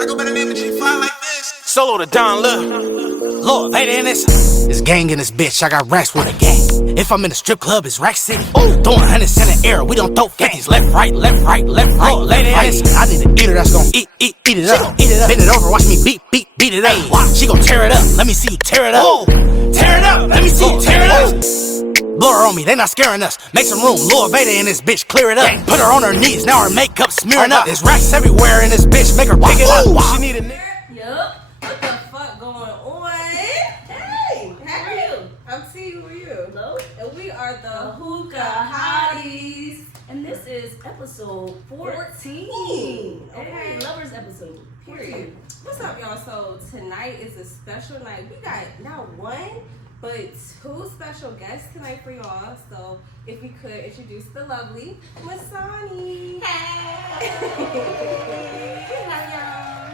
I go by the name of G-Fly like this. Solo to Don Lil. Lord, Vader in this. It's gang in this bitch. I got racks with a gang. If I'm in the strip club, it's Rack City. Ooh, throwing hundreds in the air. We don't throw 50s. Left, right, left, right, left, right. Lady in this. I need a eater that's gon' eat it up. Bend it over, watch me beat it up. She gon' tear it up. Let me see you tear it up. Tear it up. Let me see you tear it up. Blur on me, they not scaring us. Make some room, Lord Vader in this bitch, clear it up. Put her on her knees, now her makeup smearing up. There's racks everywhere in this bitch, make her pick it up. She need a nigga. Yup. What the fuck going on? Hey, how are you? I'm T. Who are you? Hello. And we are the Hookah Hotties. And this is episode 14. Okay. Lovers episode. Period. What's up, y'all? So tonight is a special night. We got not one, but two special guests tonight for y'all. So if we could introduce the lovely Masani. Hey. Hi, y'all.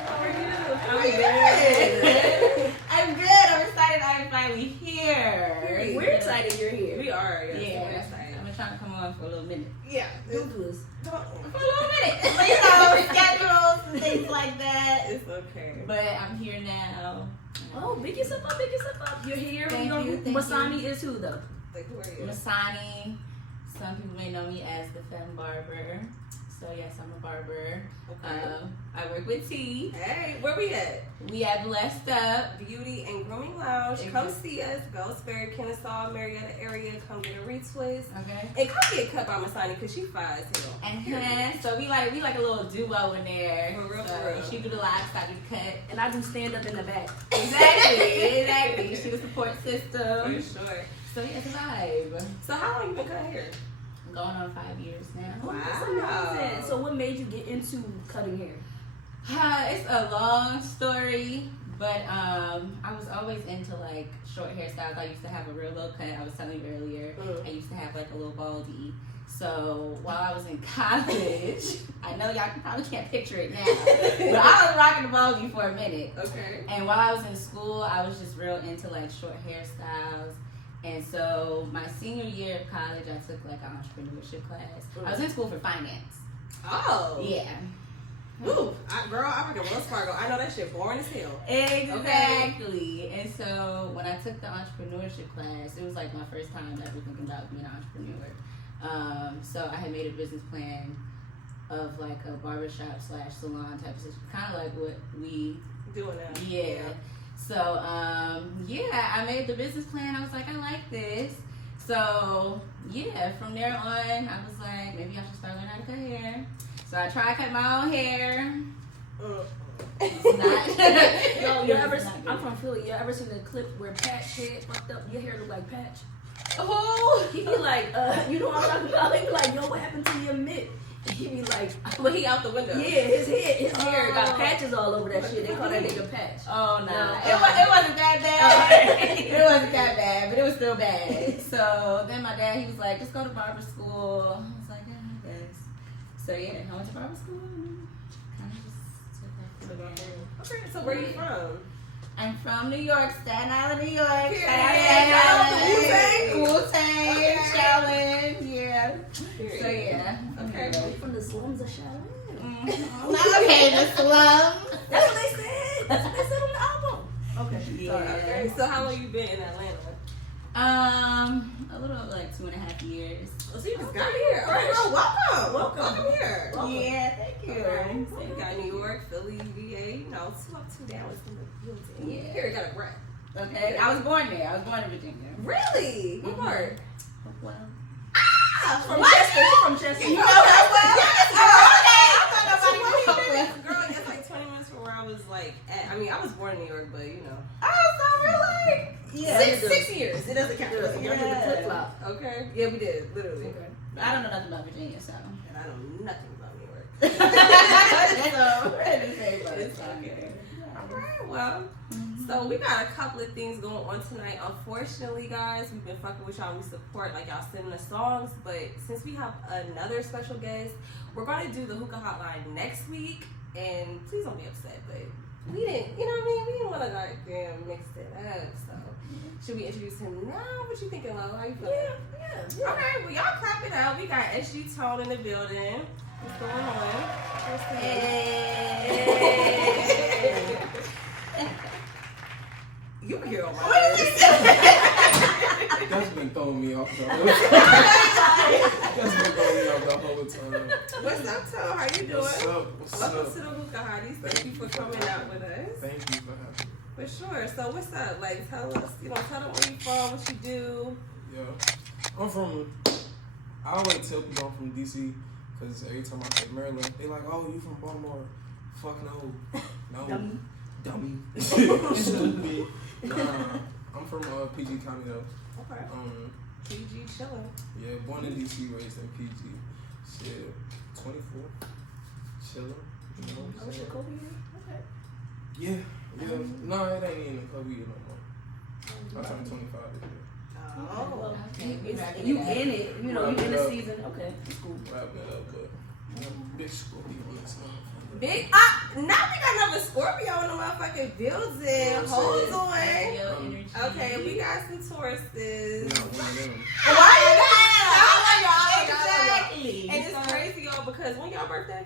How are you? I'm good. I'm excited. I'm finally here. We're excited you're here. We are. Yes, Yeah. we're excited. I've been trying to come on for a little minute. Yeah. Don't do this. For a little minute. But you know, schedules and things like that. It's okay. But I'm here now. Oh, big yourself up, big yourself up. You're here. Thank you, thank Masani is who though? Like, who are you? Masani. Some people may know me as the femme barber. So yes, I'm a barber. Okay. I work with T. Hey, where we at? We at Blessed Up. Beauty and Grooming Lounge. Come see us. Bellsbury, Kennesaw, Marietta area. Come get a retwist. Okay. And come get cut by Masani because she fine as hell. So we like a little duo in there. For real, So for real. she do the livestock, I do the cut. And I do stand up in the back. Exactly. She the support For system. sure. So yeah, it's a vibe. So how long you been cutting hair? Going on 5 years now. That's Wow. amazing. So what made you get into cutting hair? It's a long story, but I was always into like short hairstyles. I used to have a real low cut. I was telling you earlier. I used to have like a little baldy. So while I was in college, I know y'all probably can't picture it now, but I was rocking the baldy for a minute. Okay. And while I was in school, I was just real into like short hairstyles. And so my senior year of college, I took like an entrepreneurship class. I was in school for finance. Oh. Yeah. Ooh, girl, I work at Wells Fargo. I know that shit boring as hell. Exactly. And so when I took the entrepreneurship class, it was like my first time ever thinking about being an entrepreneur. So I had made a business plan of like a barbershop / salon type of situation, kind of like what we Doing that. Yeah. So, I made the business plan. I was like, I like this. So, yeah, from there on, I was like, maybe I should start learning how to cut hair. So I tried to cut my own hair. It's not. Yo, I'm from Philly. You ever seen the clip where Patch head fucked up? Your hair look like Patch. Oh. He be like, you know what I'm talking about? He be like, yo, what happened to your mitt? He be like, but he out the window. Yeah, his hair got patches all over that shit. They call that nigga Patch. Oh, no. No. It wasn't that bad. It wasn't that bad, but it was still bad. So then my dad, he was like, just go to barber school. I was like, yeah, I guess. So yeah, I went to barber school. Kind of just took that from there. Okay, so where you from? I'm from New York, Staten Island, New York. Shout out to Wu-Tang. Wu-Tang, Shaolin, yeah. Period. So yeah. Okay. From the slums of Shaolin. Okay, the slum. That's what they said. That's what they said on the album. Okay. Yeah. Okay. So how long you been in Atlanta? A little over like 2.5 years. Well, so you just got here. All right, girl, welcome here. Yeah, thank you. Okay. So you got New York, Philly, VA, you know, 2 up, 2 down. It's in the building. Yeah. Here, you got a rep. Okay, I was born there. I was born in Virginia. Really? What part? Well, From Chester. She's from Chester. you know that well? Okay. I thought Girl, it's like 20 minutes from where I was like at. I mean, I was born in New York, but you know. Oh, so really? Yeah. 6 years. It doesn't count. Y'all did the flip flop. Okay. Yeah, we did. Literally. Okay. I don't know nothing about Virginia, so. And I know nothing about New York. So, ready to say about it. It's okay. Alright, well. So we got a couple of things going on tonight. Unfortunately, guys, we've been fucking with y'all. We support like y'all sending us songs, but since we have another special guest, we're going to do the Hookah Hotline next week. And please don't be upset, but we didn't, you know what I mean? We didn't want to like mix it up. So should we introduce him now? What you thinking, Lo? How you feeling? Yeah. Okay, well y'all clap it out. We got SG Tonee in the building. What's going on? You can hear all my words. That's been throwing me off the whole time. What's up, Toe? How you doing? What's up? What's Welcome up? to the Hookah Hotties. Thank you for coming out with us. Thank you for having me. For sure. So what's up? Like, tell us, tell them where you from, what you do. Yeah. I always tell people I'm from DC because every time I say Maryland, they like, oh, you from Baltimore. Fuck no. No. Dummy. Stupid. Nah. I'm from PG County though. Okay. PG chillin'. Yeah, born in DC, raised in PG. Shit, 24. Chillin'. You know what I'm saying? Kobe here? Okay. Yeah. No, it ain't even a Kobe year no more. I turned 25 this year. Oh. Okay, You in it, you know, you in the season. Okay, it's cool. Wrapping it up, but big Scorpio on this stuff. Big now we got another Scorpio in the motherfucking building. Hold on. Okay, we got some Tauruses. Not one of them. Why? Exactly. And it's crazy, y'all, because when y'all birthday?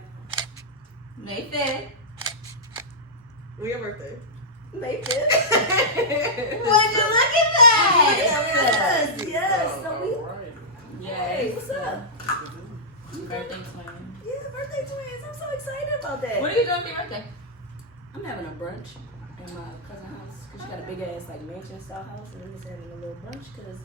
May 5th. When your birthday? May 5th. Would you look at that? Yes. So we. Alright. Hey, what's up? Birthday twin. Yeah, birthday twins. I'm so excited about that. What are you doing for your birthday? I'm having a brunch in my cousin's house because she got a big ass like mansion style house, and we're just having a little brunch because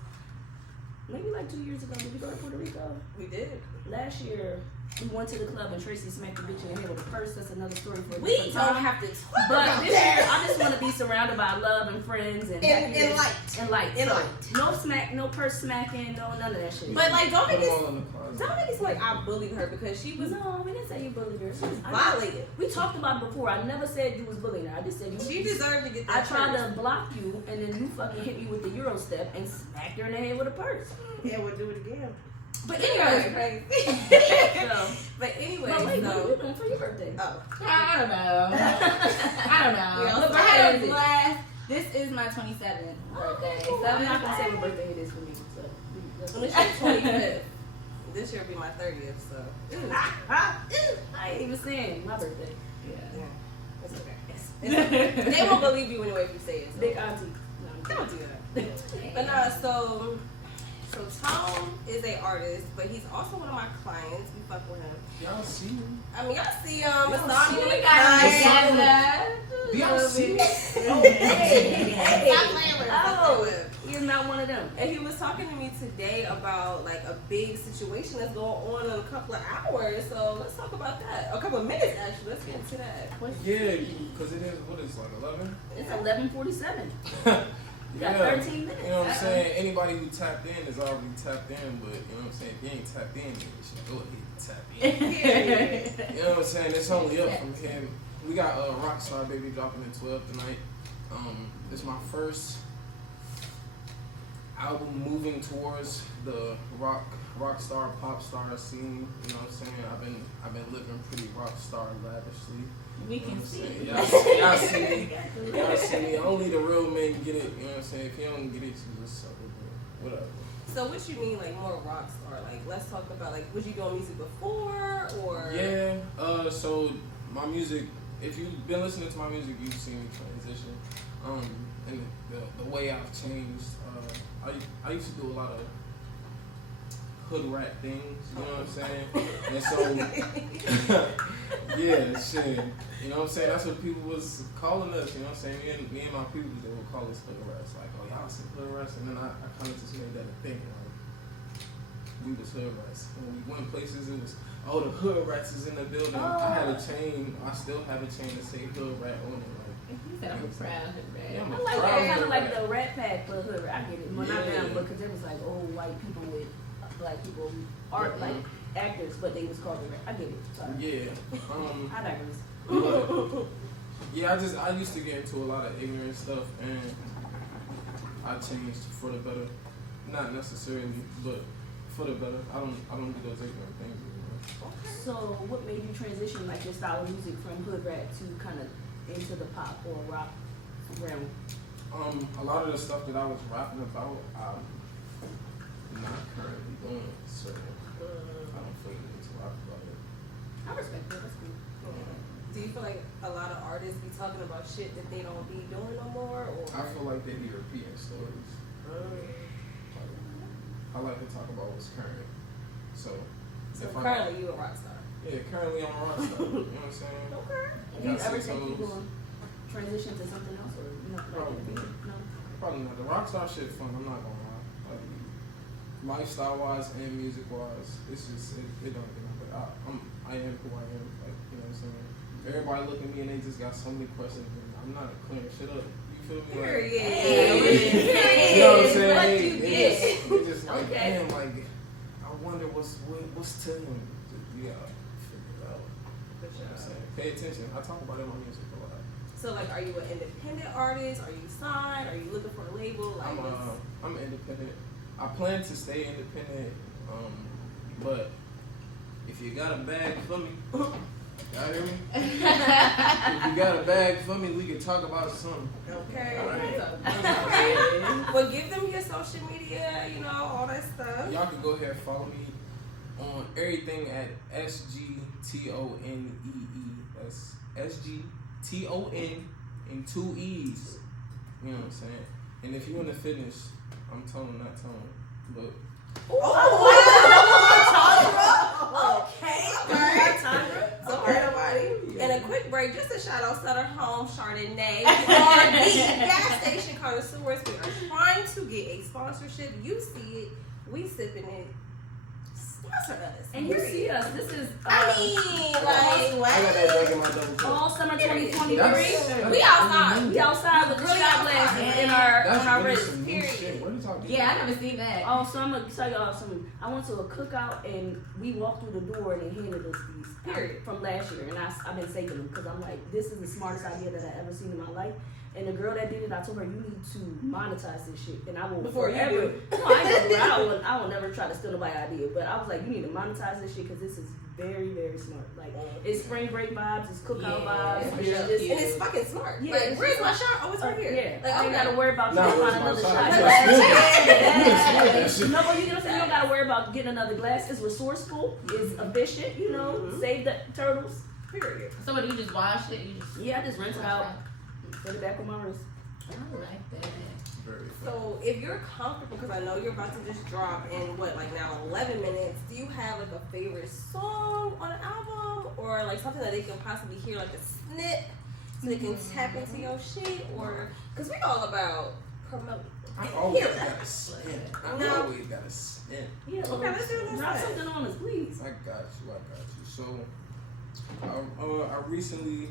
maybe like 2 years ago, did we go to Puerto Rico? We did. Last year, we went to the club and Tracy smacked the bitch in the head with a purse. That's another story for a We different don't time. have to talk But about this year, that. I just want to be surrounded by love and friends and And happiness. light. And light. And So, light. no smack, no purse smacking, no none of that shit. But like, don't Put make them it. all in the closet. Don't make it seem like I bullied her because she was no, we didn't say you bullied her. She was violated. We talked about it before. I never said you was bullying her. I just said you. She deserved to get I that. tried purse. to block you, and then you fucking hit me with the Euro step and smacked her in the head with a purse. Yeah, we'll do it again. But Anyway, so, but anyway, but wait, what are so you doing for your birthday? oh, I don't know. I don't know. We all Look, I started had a it. blast. This is my 27th birthday. So I'm not gonna say what birthday it is for me. So this year's 25th. This year will be my 30th, so I ain't even saying my birthday. yeah, it's okay. It's okay. They won't believe you anyway if you say it. So. Big auntie. Don't do that. But no, so Tone is a artist, but he's also one of my clients. We fuck with him. Y'all see me? I mean, y'all see Masani in the Y'all see me? Stop playing with him. Oh, he's not one of them. And he was talking to me today about like a big situation that's going on in a couple of hours. So let's talk about that. A couple of minutes actually. Let's get into that. Yeah, because it is, what is it, like 11? It's 11:47. You got 13 minutes. You know what I'm saying? Anybody who tapped in is already tapped in, but you know what I'm saying? If you ain't tapped in, you should go ahead and tap in. You know what I'm saying? It's only up from here. We got Rockstar Baby dropping in 12 tonight. It's my first album moving towards the rock star, pop star scene. You know what I'm saying? I've been living pretty rock star lavishly. We can see. Y'all see me. Y'all see me. Only the real men get it. You know what I'm saying? If you don't get it, you just suck it. Whatever. So what you mean like more rock star? Like let's talk about like was you doing music before or Yeah. So my music. If you've been listening to my music, you've seen me transition. And the way I've changed. I used to do a lot of hood rat things, you know what I'm saying? And so, yeah, shit. You know what I'm saying? That's what people was calling us, you know what I'm saying? Me and my people, they would call us hood rats. Like, oh, y'all some hood rats? And then I kind of just made that a thing. Like, we was hood rats. When we went places, it was, oh, the hood rats is in the building. I had a chain. I still have a chain that say hood rat on it. He said I'm proud of Yeah, that. I'm I a like proud that, kind of hood like rat. the Rat Pack for hood. I get it. Well, not Yeah. now, but because it was like old white people with black people, art like actors, but they was called the Rat. I get it. Sorry. Yeah. I digress. But, yeah, I used to get into a lot of ignorant stuff, and I changed for the better. Not necessarily, but for the better. I don't do those ignorant things anymore. So, what made you transition like your style of music from hood rap to kind of into the pop or rock realm? A lot of the stuff that I was rapping about, I'm not currently doing, so I don't feel the need to rap about it. artists be talking about shit that they don't be doing no more? Or I feel like they be repeating stories. I like to talk about what's current. So currently you a rock star. Yeah, currently I'm a rock star. You know what I'm saying? Okay. Have you ever think you going transition to something else, or you know, like no? Probably not. The rock star shit fun. I'm not gonna lie. Like, lifestyle wise and music wise, it's just it don't get no better. I am who I am. Like, you know what I'm saying? Everybody look at me and they just got so many questions. And I'm not clearing shit up. You feel me? Like, Period. you know what I'm saying? What you get? It's just like, Okay. damn, like, I wonder what's to him. You gotta figure it out. You know what I'm saying? Pay attention. I talk about it in my music a lot. So like, are you an independent artist? Are you signed? Are you looking for a label? Like, I'm independent. I plan to stay independent, but if you got a bag for me, y'all hear me? If you got a bag for me, we can talk about something. Okay. All right. Well, give them your social media, you know, all that stuff. Y'all can go ahead and follow me on everything at SGTONEE. That's SGTON and 2 E's. You know what I'm saying? And if you in the fitness, I'm Tonee, not Tone. But Okay. Alright. So everybody. And a quick break, just a shout out Sutter Home Chardonnay. Gas station connoisseurs. We are trying to get a sponsorship. You see it, we sipping it. Sponsor us. And you see us. This is I mean, like, I got that drink in my double cup. all summer 2023. we outside. We outside with the shot glass in our That's wrist. some new period. shit. What are you talking Yeah, I never seen that. Oh, so I'm gonna tell y'all something. I went to a cookout and we walked through the door and they handed us these Period. from last year, and I've been saving them because I'm like, this is the smartest idea that I ever seen in my life. And the girl that did it, I told her, you need to monetize this shit, and I will Before you forever. do. No, I ain't gonna do it. I will never try to steal nobody's idea, but I was like, you need to monetize this shit because this is very, very smart. Like, it's spring break vibes, it's cookout vibes, And it's fucking smart. Yeah, Like, it's where's my smart. shot? Oh, it's right here. Yeah, Like, I ain't gotta worry about Nah, trying to where's find my another shot? shot. You glass. gotta No, but you know what I'm saying? You don't gotta worry about getting another glass. It's resourceful, it's efficient, you know, save the turtles. Period. So what, do you just wash it? You just Yeah, I just rinse it out, put it back on my wrist. I like that. Very fun. So if you're comfortable, because I know you're about to just drop in what, like now 11 minutes, do you have like a favorite song on the album, or like something that they can possibly hear, like a snip, so they can tap into your shit, or because we all about promoting. I always Hear got it. a snip. I No. always got a snip. Yeah, Okay, let's do this. drop something on us, please. I got you. So, I recently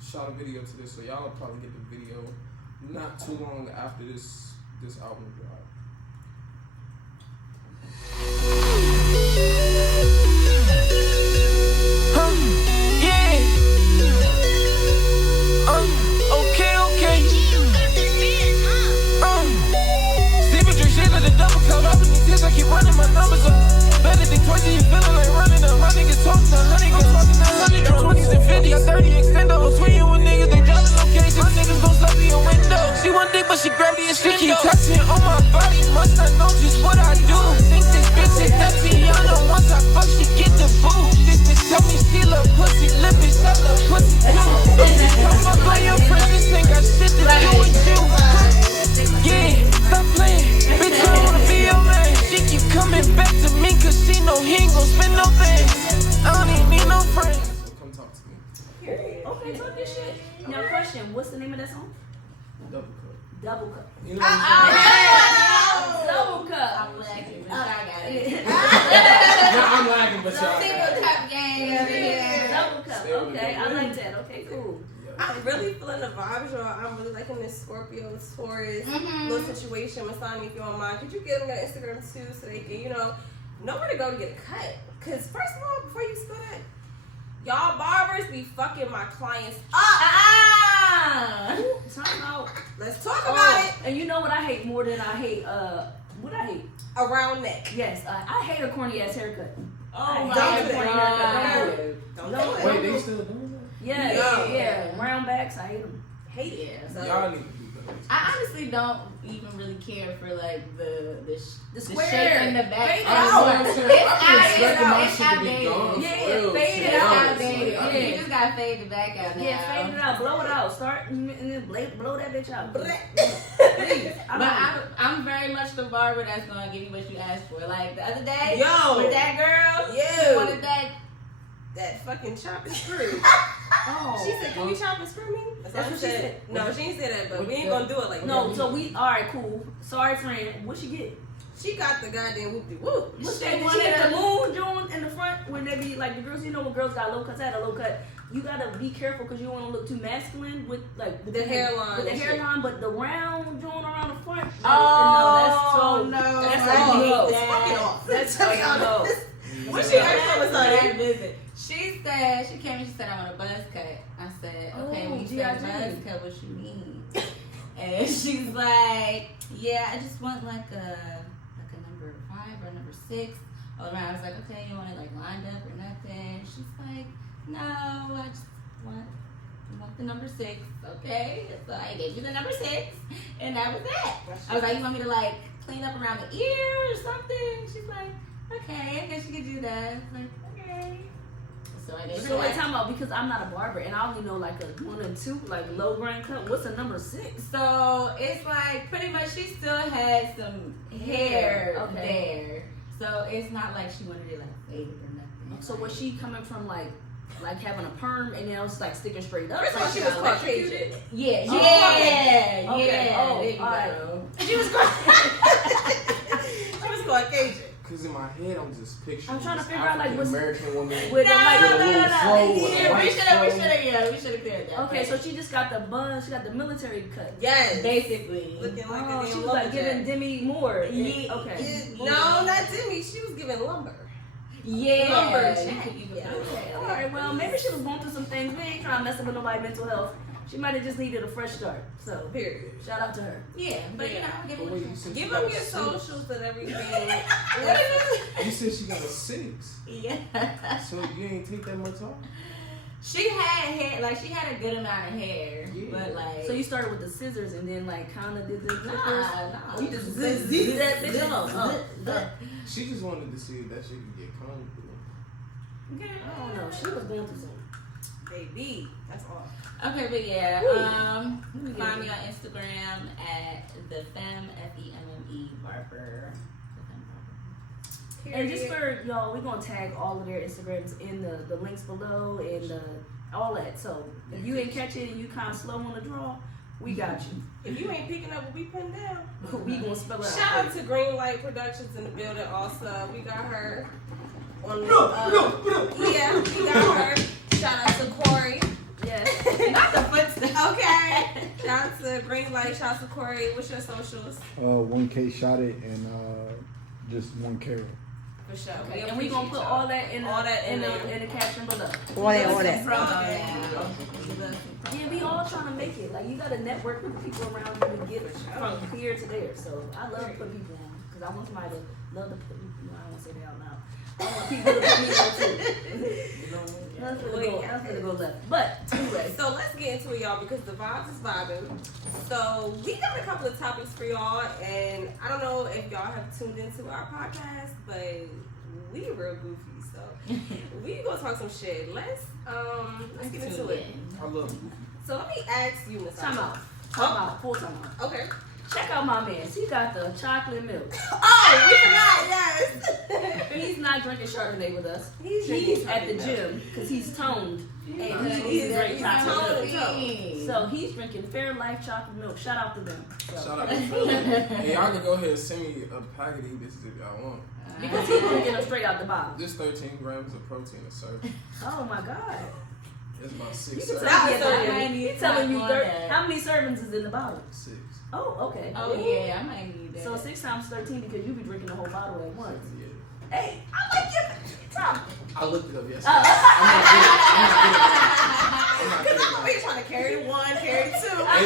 shot a video to this, so y'all will probably get the video not too long after this album drop. Okay. Sipping drink shit like the double cup. Up in these tears, I keep running my numbers up. Better than twice, you feeling like running up. My niggas talking to 100, I'm talking to 100. Got 20s and 50, got 30 extendos. Swinging with niggas, they driving locations. My niggas gon' slap me a window. She want dick, but she grabbed the extendo. Keep touching on my body, must not know just what I do. Think this bitch is Tatiana. Once I fuck, she get the boo. This bitch tell me she love pussy, lip it, I love pussy too. Come up by your friends, this ain't got shit to do with you. Yeah, stop playing, bitch, I wanna be your man. She keep coming back to me, cause she know he ain't gon' spend no things. I don't even need no friends. So come talk to me. Okay, talk your shit. Now, question, what's the name of that song? Double cup. Double Cup. You know what I'm saying? Double Cup. I'm lagging, but y'all got it. Nah, I'm lagging, but y'all Single got it. cup gang over here. Double Cup. Stay over Okay, there. I like that. Okay, cool. I'm really feeling the vibes, y'all. I'm really liking this Scorpio, Taurus little situation. Masani, if you don't mind, could you get them their Instagram too, so they can, know where to go to get a cut? Because first of all, before you spill that, y'all barbers be fucking my clients up. Time out. Let's talk about it. And you know what I hate more than I hate, what I hate? Around neck. Yes, I hate a corny ass haircut. Oh my Don't do corny that. haircut. Don't do it. Don't No. do Wait, it. they still doing that? Yeah, No. yeah. Round backs, I hate them. Hate it. So, Y'all need to do I honestly don't even really care for like the square. shape in the back. Fade it out. out. It's outdated. Yeah, fade it It's out. outdated. Yeah. You just gotta fade the back out now. Yeah, fade it out, blow it out. Start and then blow that bitch out. Please. But I'm very much the barber that's gonna give you what you asked for. Like the other day, Yo, with that girl, she wanted that fucking chop and screw. Oh. She said, "Can we chop and screw me?" That's what she said. No, she didn't say that, but we ain't gonna do it like that. No, so we alright, cool. Sorry, friend. What she get? She got the goddamn whoop-de-whoop. What she get the moon joint in the front when they be like the girls. You know when girls got low cuts, I had a low cut. You gotta be careful because you don't want to look too masculine with like the hairline. With the hairline, but the round joint around the front. Oh no, no, that's fucking off. That's fucking off. What she asked for that visit? She said she came and she said I want a buzz cut. I said okay, when you say buzz cut, what you mean? And she's like, yeah, I just want like a number 5 or number 6 all around. I was like, okay, you want it like lined up or nothing? She's like, no, I just want the number 6, okay? So I gave you the number 6, and that was it. I was like, you want me to like clean up around the ear or something? She's like, okay, I guess you could do that. I was like, okay. So I did. So wait, talking about because I'm not a barber and I only know like a 1 and 2, like low grain cut. What's a number 6? So it's like pretty much she still had some hair there. So it's not like she wanted it like faded or nothing. So was she coming from like having a perm and then it was like sticking straight up? First of all, she was Caucasian. Yeah. Okay. Oh, there you alright. go. She was Caucasian. Cause in my head I'm just picturing. I'm trying to this figure out, like, African what's- American woman with No. Yeah, We should have cleared that. Okay, so she just got the bun. She got the military cut. Yes. basically. Looking like Oh, a she damn was like lumberjack. giving Demi Moore. Yeah. Okay. No, not Demi. She was giving lumber. Yeah. Lumberjack. Yeah. Okay. All right. Well, maybe she was going through some things. We ain't trying to mess up with nobody's mental health. She might have just needed a fresh start. So, Period. shout out to her. Yeah, but you know, give But it wait, a you said Give she them got your a 6. socials and everything. You said she got a 6. Yeah. So you ain't take that much off? She had hair, like she had a good amount of hair, Yeah. but like. So you started with the scissors and then like kind of did the Nah. You just zip that bitch off. She just wanted to see if that shit could get comfortable. I don't know. She was going through something. Baby, that's all. Okay, but yeah, find me on Instagram at the femme FEMME barber. And just for y'all, we're gonna tag all of their Instagrams in the links below and all that. So if you ain't catch it and you kind of slow on the draw, we got you. If you ain't picking up what we putting down, We gonna spell it out. shout out to Greenlight Productions in the building. Also, we got her on. Yeah, we got her. Shout out to Corey. Yes. Not the footsteps. Okay. Shout out to Greenlight. Shout out to Corey. What's your socials? 1K shot it and just 1 Carol. For sure. Okay. And we gonna put all that in the caption below. All that. Yeah, we all trying to make it. Like you gotta network with people around you to get from here to there. So I love putting people on because I want somebody to love to put me. No, I don't want to say that out loud. I want people to put me on too. That's gonna go left. But anyway, So let's get into it, y'all, because the vibes is vibing. So we got a couple of topics for y'all, and I don't know if y'all have tuned into our podcast, but we real goofy, so we gonna talk some shit. Let's get into it. I love Goofy. So let me ask you, Miss. time out. Time out. Full time out. Okay. Check out my man. He got the chocolate milk. Oh, we forgot. Yes. He's not drinking Chardonnay with us. He's He's at the gym because he's toned and he's drinking chocolate milk. So he's drinking Fairlife chocolate milk. Shout out to them. So. Shout out to Hey, y'all can go ahead and send me a packet of these bitches if y'all want. Because he's drinking them straight out the bottle. This 13 grams of protein a serving. Oh my God. That's about 6 You can servings. tell me I that. need He's telling you to 30. How many servings is in the bottle? 6. Oh, okay. Oh yeah, I might need that. So 6 times 13 because you be drinking the whole bottle at once. Yeah. Hey, I like your Tom. I looked it up yesterday. I'm not Because good I'm over here trying to carry one, carry two. Hey,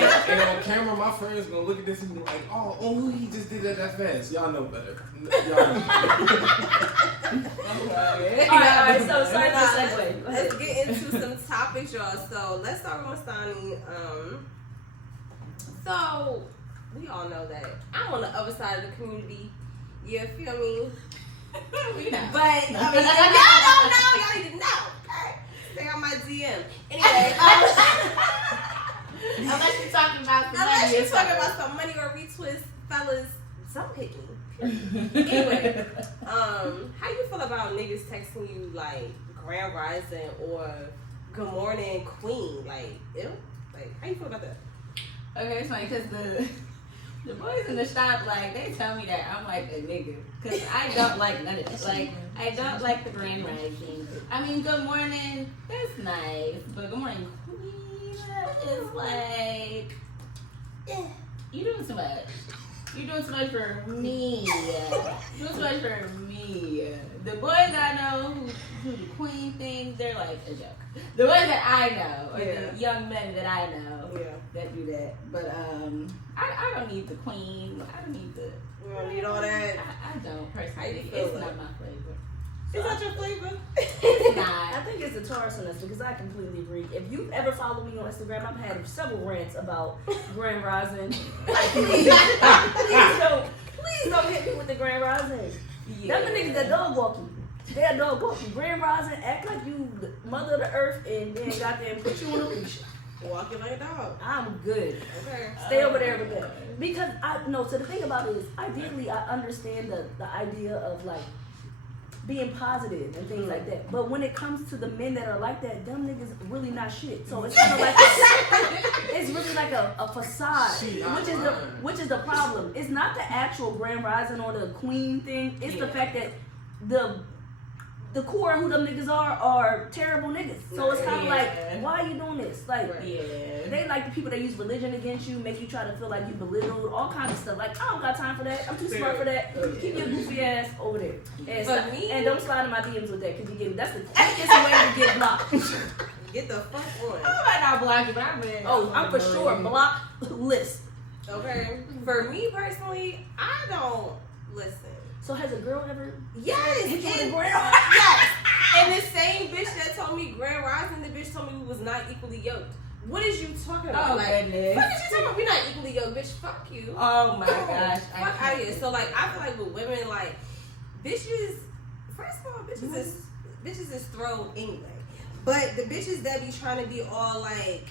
look. And on camera, my friends gonna look at this and be like, oh, he just did that fast. Y'all know better. Y'all know All right. So sorry for the segue. Go ahead. Let's get into some topics, y'all. So let's start with Masani. So we all know that I'm on the other side of the community. You feel me? We know. But I mean, y'all don't know. Y'all need to know. Okay? Stay on my DM. Anyway, Unless you're talking about the unless money. you're talking about some money or retwist, fellas, some pick me. Anyway, how you feel about niggas texting you like Grand Rising or Good Morning Queen? Like, ew? Like, how you feel about that? Okay, it's funny because the boys in the shop, like, they tell me that I'm like a nigga. Because I don't like none of that. Like, I don't like the Grand Rising. I mean, Good Morning, that's nice. But Good Morning Queen is like, you doing too much. You're doing too much for me. You're doing too much for me. The boys I know who do the queen thing, they're like a joke. The ones that I know, or the young men that I know that do that. But I don't need the queen. I don't need the. You don't need all that. I don't personally. Feel it's not my flavor. Is that your flavor? It's not. I think it's the Taurus in us because I completely agree. If you've ever followed me on Instagram, I've had several rants about Grand Rising. Like, please don't hit me with the Grand Rising. Yeah. Them the niggas that dog walking. They're dog walking. Grand Rising act like you the mother of the earth and then got there and put you on a leash. Walking like a dog. I'm good. Okay. Stay over there with that. Because so the thing about it is ideally I understand the idea of like being positive and things like that. But when it comes to the men that are like that, them niggas really not shit. So it's kind of like it's really like a facade, which is the problem. It's not the actual Grand Rising or the Queen thing. It's the fact that the core of who them niggas are terrible niggas. So it's kind of like, why are you doing this? Like, they like the people that use religion against you, make you try to feel like you belittled, all kinds of stuff. Like, I don't got time for that. I'm too smart for that. Keep your goofy ass over there. And don't slide in my DMs with that, because you get that's the quickest way to get blocked. Get the fuck on. I might not block you, but I'm in. Oh, I'm for sure block list. Okay. For me personally, I don't listen. So has a girl ever? Yes. hit you with a And, Grand yes. And the same bitch that told me Grand Rising, the bitch told me we was not equally yoked. What is you talking about? Oh, like, goodness. what is you talking about? We not equally yoked, bitch. Fuck you. Oh my gosh. Fuck out of here. So like, I feel like with women, like, bitches. First of all, bitches is thrown anyway. But the bitches that be trying to be all like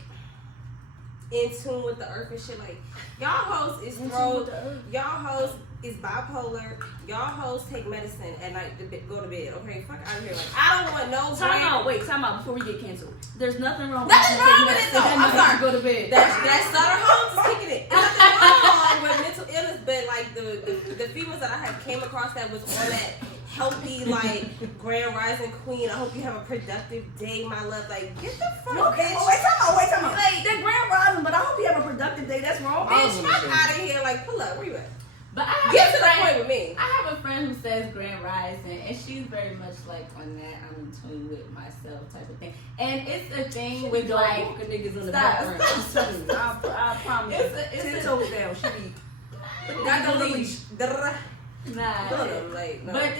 in tune with the earth and shit, like y'all hoes is thrown. Y'all hoes is bipolar. Y'all hoes take medicine at night to go to bed. Okay, fuck out of here. Like I don't want no. Time out before we get canceled. There's nothing wrong. Nothing wrong with it though. I'm sorry. Go to bed. That Sutter Homes is kicking it. There's nothing wrong with mental illness, but like the females that I have came across that was on that healthy like Grand Rising Queen. I hope you have a productive day, my love. Like get the fuck. Okay, bitch. wait, time out. Like that Grand Rising, but I hope you have a productive day. That's wrong. Bitch, fuck out of here. Like pull up. Where you at? But I Get to the point with me. I have a friend who says Grand Rising, and she's very much like on that I'm in tune with myself type of thing. And it's a thing with like niggas in the stop. background. I promise. It's 10 toes down. She be Got the leash. Nah. Like, no. But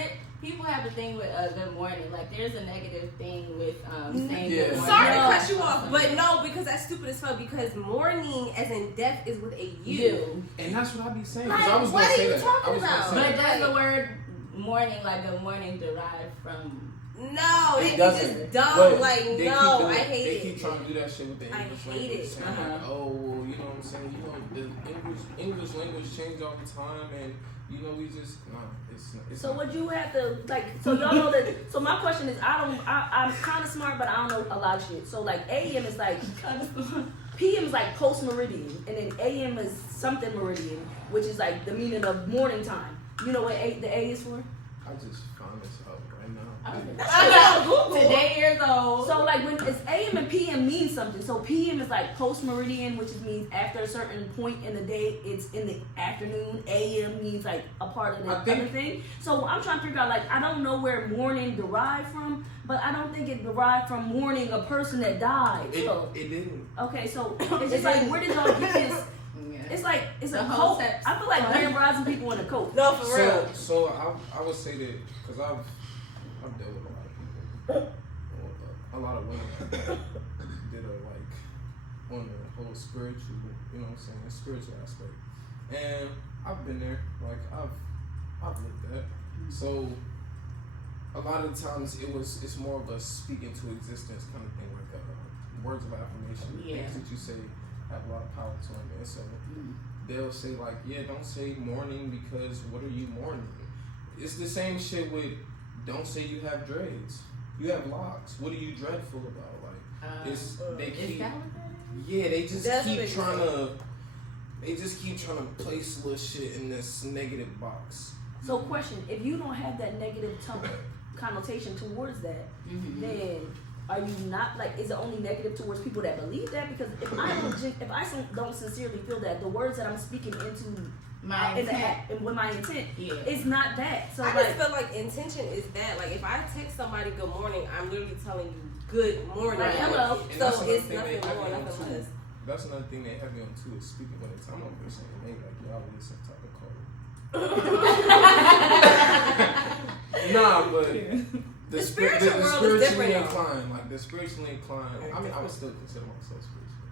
people have a thing with good morning. Like there's a negative thing with saying good morning. Sorry to cut you off, but no, because that's stupid as fuck. Because morning, as in death, is with a U. And that's what I be saying. Like, I was what gonna are say you that. talking I was gonna about? say But that. does the word morning, like the morning, derived from? No, It they doesn't. just dumb. But Like they no, keep doing, I hate they it. keep trying to do that shit with the I English hate language. it. Saying like, oh, well, you know what I'm saying? You know, the English language change all the time, and you know, we just it's So would you have to like? So y'all know that. So my question is, I'm kind of smart, but I don't know a lot of shit. So like AM is like PM is like post meridian, and then AM is something meridian, which is like the meaning of morning time. You know what the A is for? I just found this out right now. Today years old. So like when it's AM and PM means something. So PM is like post meridian, which means after a certain point in the day, it's in the afternoon. AM means like a part of the other thing. So I'm trying to figure out like I don't know where morning derived from, but I don't think it derived from mourning a person that died. It didn't. Okay, so it's like where did y'all get this? It's like it's a cult. I feel like Grand Rising people in a cult. No, for real. So I would say that because I've dealt with a lot of people, a lot of women did a like on the whole spiritual, you know what I'm saying, spiritual aspect. And I've been there, like I've lived that. So a lot of the times it's more of a speak into existence kind of thing, like words of affirmation, things that you say have a lot of power to them. And so they'll say like, yeah, don't say mourning because what are you mourning? It's the same shit with don't say you have dreads. You have locks. What are you dreadful about? Like they just keep trying to place little shit in this negative box. So question, if you don't have that negative connotation towards that, then are you not like, is it only negative towards people that believe that? Because if I don't sincerely feel that, the words that I'm speaking into my intent, with my intent, it's not that. So I just feel like intention is that. Like if I text somebody good morning, I'm literally telling you good morning. Right, hello. So it's nothing more, nothing less. That's another thing they have me on too, is speaking when it's, I'm over here saying, hey, like y'all need some type of code. Nah, but the spiritual world is different. Inclined, like the spiritually inclined. I mean, I would still consider myself spiritual.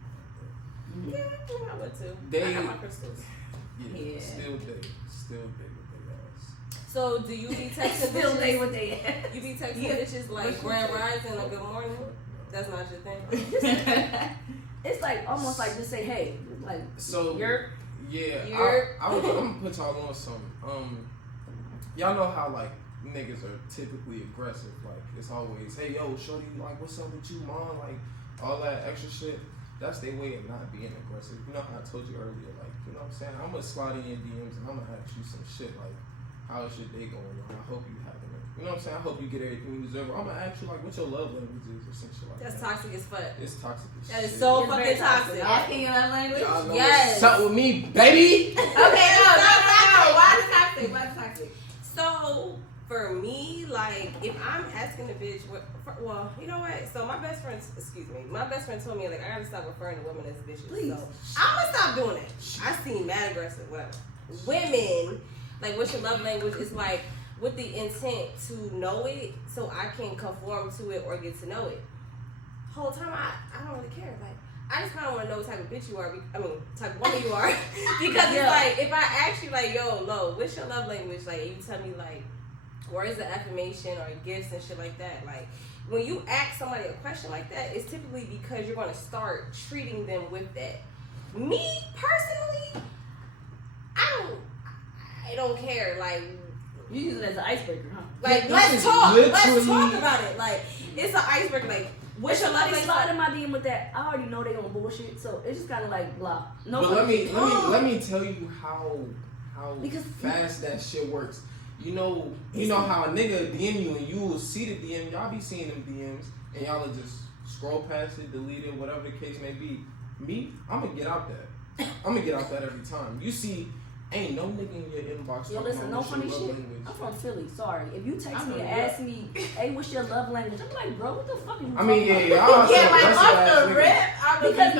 Yeah, I would too. They, I got my crystals. Yeah, still date with their ass. So do you be texting still bitches? date with their ass. You be texting bitches like grand rising or good morning? That's not your thing. It's like almost like just say, hey, like so. I'm gonna put y'all on some. Y'all know how like niggas are typically aggressive. Like it's always, hey yo, shorty, like what's up with you, mom? Like all that extra shit. That's their way of not being aggressive. You know how I told you earlier, like, you know what I'm saying? I'm gonna slide in your DMs and I'm gonna ask you some shit like, how is your day going on? I hope you having it. You know what I'm saying? I hope you get everything you deserve. I'm gonna ask you like what your love language is or some shit like That's that. toxic as fuck. It's toxic as shit. That is so fucking toxic. Asking your love language? Y'all know Yes. what's up with me, baby? Okay, no. Why is it toxic? Why is it toxic? So for me, like if I'm asking a bitch, well, you know what? So my best friend told me like I gotta stop referring to women as bitches. Please. So I'm gonna stop doing that. I seem mad aggressive. Well, women, like what's your love language? It's like with the intent to know it, so I can conform to it or get to know it. Whole time I don't really care. Like I just kind of want to know what type of bitch you are. Type of woman you are. Because it's like if I ask you like, yo, Lo, what's your love language? Like you tell me like words of affirmation or gifts and shit like that. Like when you ask somebody a question like that, it's typically because you're gonna start treating them with that. Me personally, I don't care. Like you use it as an icebreaker, huh? Like let's talk about it. Like it's an icebreaker. Like what's your love language? Slide in my DM with that. I already know they on bullshit, so it's just kind of like blah. No. But let me tell you how fast that shit works. You know how a nigga DM you and you will see the DM, y'all be seeing them DMs and y'all will just scroll past it, delete it, whatever the case may be. Me, I'm gonna get out that. I'm gonna get out that every time. You see, ain't no nigga in your inbox. Yo, listen, no funny shit. I'm from Philly. Sorry, if you text me and ask me, hey, what's your love language? I'm like, bro, what the fuck are you talking about? Yeah, like off the rip. Because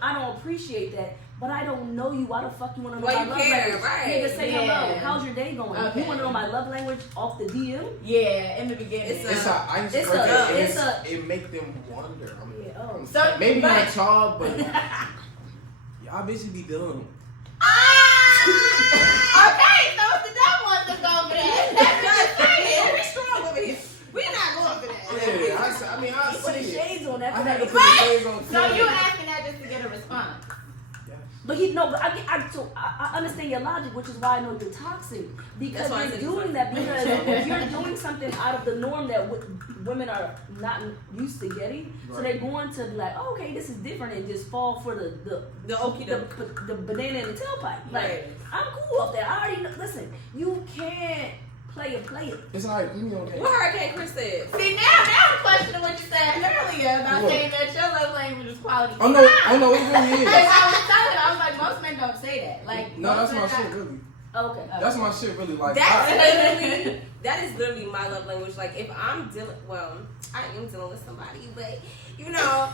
I don't appreciate that. But I don't know you. Why the fuck you want to know my love language? Right. Nigga, say hello. How's your day going? Okay. You want to know my love language off the DM? Yeah, in the beginning. It's a icebreaker. It make them wonder. So maybe not y'all, but y'all bitches be dumb. Okay, so it's the dumb ones that's going for that. That's just saying. We're strong over here. We're not going for that. Yeah, I You put the shades on that. I had to put the shades on. So you asking that just to get a response? But I understand your logic, which is why I know you're toxic. Because you're doing that because you're doing something out of the norm that women are not used to getting. Right. So they're going to be like, oh, okay, this is different, and just fall for the banana in the tailpipe. Like, I'm cool off that. I already know. Listen, you can't play it. It's alright. Leave me on that. What Hurricane Chris said? See, now I'm questioning what you said earlier about saying that your love language is quality. Oh no, it really is. Because I was telling her, I was like, most men don't say that. Like, no, that's my shit, really. Okay. That's my shit, really. Like, that's literally that is literally my love language. Like, if I'm dealing, well, I am dealing with somebody, but, you know,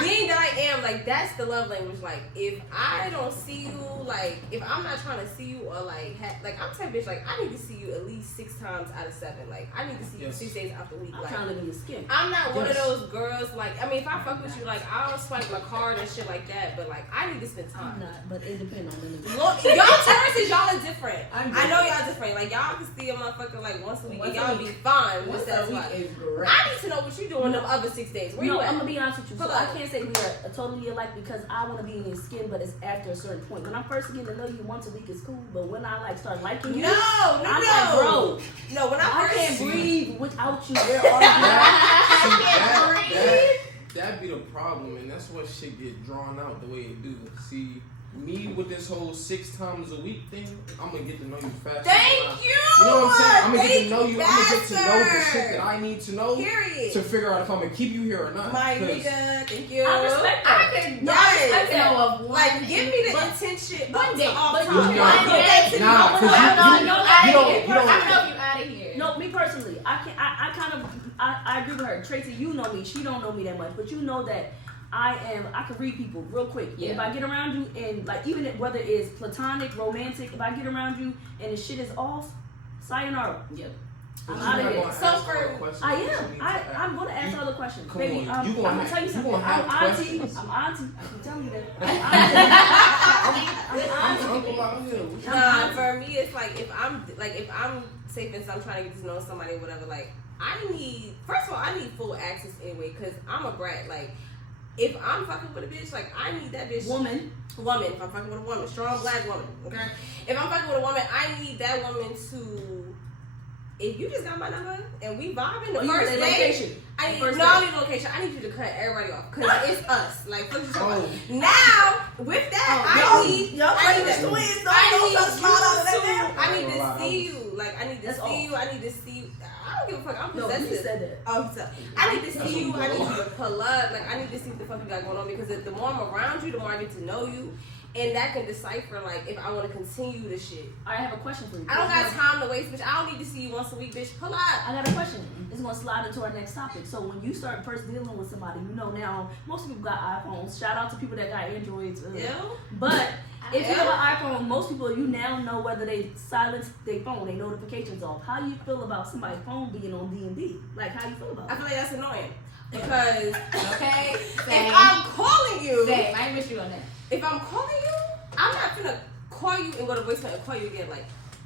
being that I am, like, that's the love language. Like, if I don't see you, like, if I'm not trying to see you or, like, like, I'm the type of bitch, like, I need to see you at least 6 times out of 7. Like, I need to see you 6 days out the week. I'm like, trying to be a skin. I'm not one of those girls, like, I mean, if I fuck with you, like, I'll swipe my card and shit like that, but, like, I need to spend time. I'm not, but it depends on the nigga. Look, y'all Tauruses, y'all are different. I know y'all different. Like, y'all can see a motherfucker, like, once a week, and y'all be fine with that. I need to know what you doing them other 6 days. Where you at? I'm gonna be honest with you. So I can't say we are totally alike because I want to be in your skin, but it's after a certain point. When I'm first getting to know you once a week is cool, but when I like start liking you, I'm like, bro, no, when I can't breathe without you. Where are you? That'd be the problem, and that's what shit get drawn out the way it do. See, me with this whole 6 times a week thing, I'm gonna get to know you faster. Thank you. You know what I'm saying? I'm gonna get to know you. I'm gonna get to know the shit that I need to know. Period. To figure out if I'm gonna keep you here or not. My nigga, thank you. I respect that. Yes. I know of one. Like, give me the intention. One day. Off But time. you Nah, because I don't know you if you out of here. No, me personally, I kind of agree with her. Tracy, you know me. She don't know me that much, but you know that I can read people real quick. Yeah. If I get around you and like even whether it's platonic, romantic, if I get around you and the shit is off, sayonara. Yep. I'm out of here. So for I'm gonna ask all the questions. Come Baby, on, I'm gonna tell you something. I'm auntie. I can tell you that. I'm auntie. Nah, for me it's like if I'm say for instance I'm trying to get to know somebody or whatever, like I need full access anyway, cause I'm a brat. Like if I'm fucking with a bitch, like I need that bitch woman. If I'm fucking with a woman, strong black woman, okay? If I'm fucking with a woman, I need that woman to, if you just got my number and we vibing the first day, location. I need location. I need you to cut everybody off because it's us. Like now with that, I need to see you. Like I need to see you. I need to see you. I don't give a fuck. I'm possessive. No, you said that. Oh, so I need to see you. I need you to pull up. Like I need to see what the fuck you got going on because the more I'm around you, the more I get to know you. And that can decipher, like, if I want to continue this shit. I have a question for you. I don't got time to waste, bitch. I don't need to see you once a week, bitch. Pull up. I got a question. It's going to slide into our next topic. So, when you start first dealing with somebody, you know now, most people got iPhones. Shout out to people that got Androids. But if you have an iPhone, most people, you now know whether they silence their phone, their notifications off. How do you feel about somebody's phone being on D&D? Like, how you feel about it? I feel like that's annoying. Because, okay, if I'm calling you. Same, I ain't with you on that. If I'm calling you, I'm not gonna call you and go to voicemail and call you again. Like,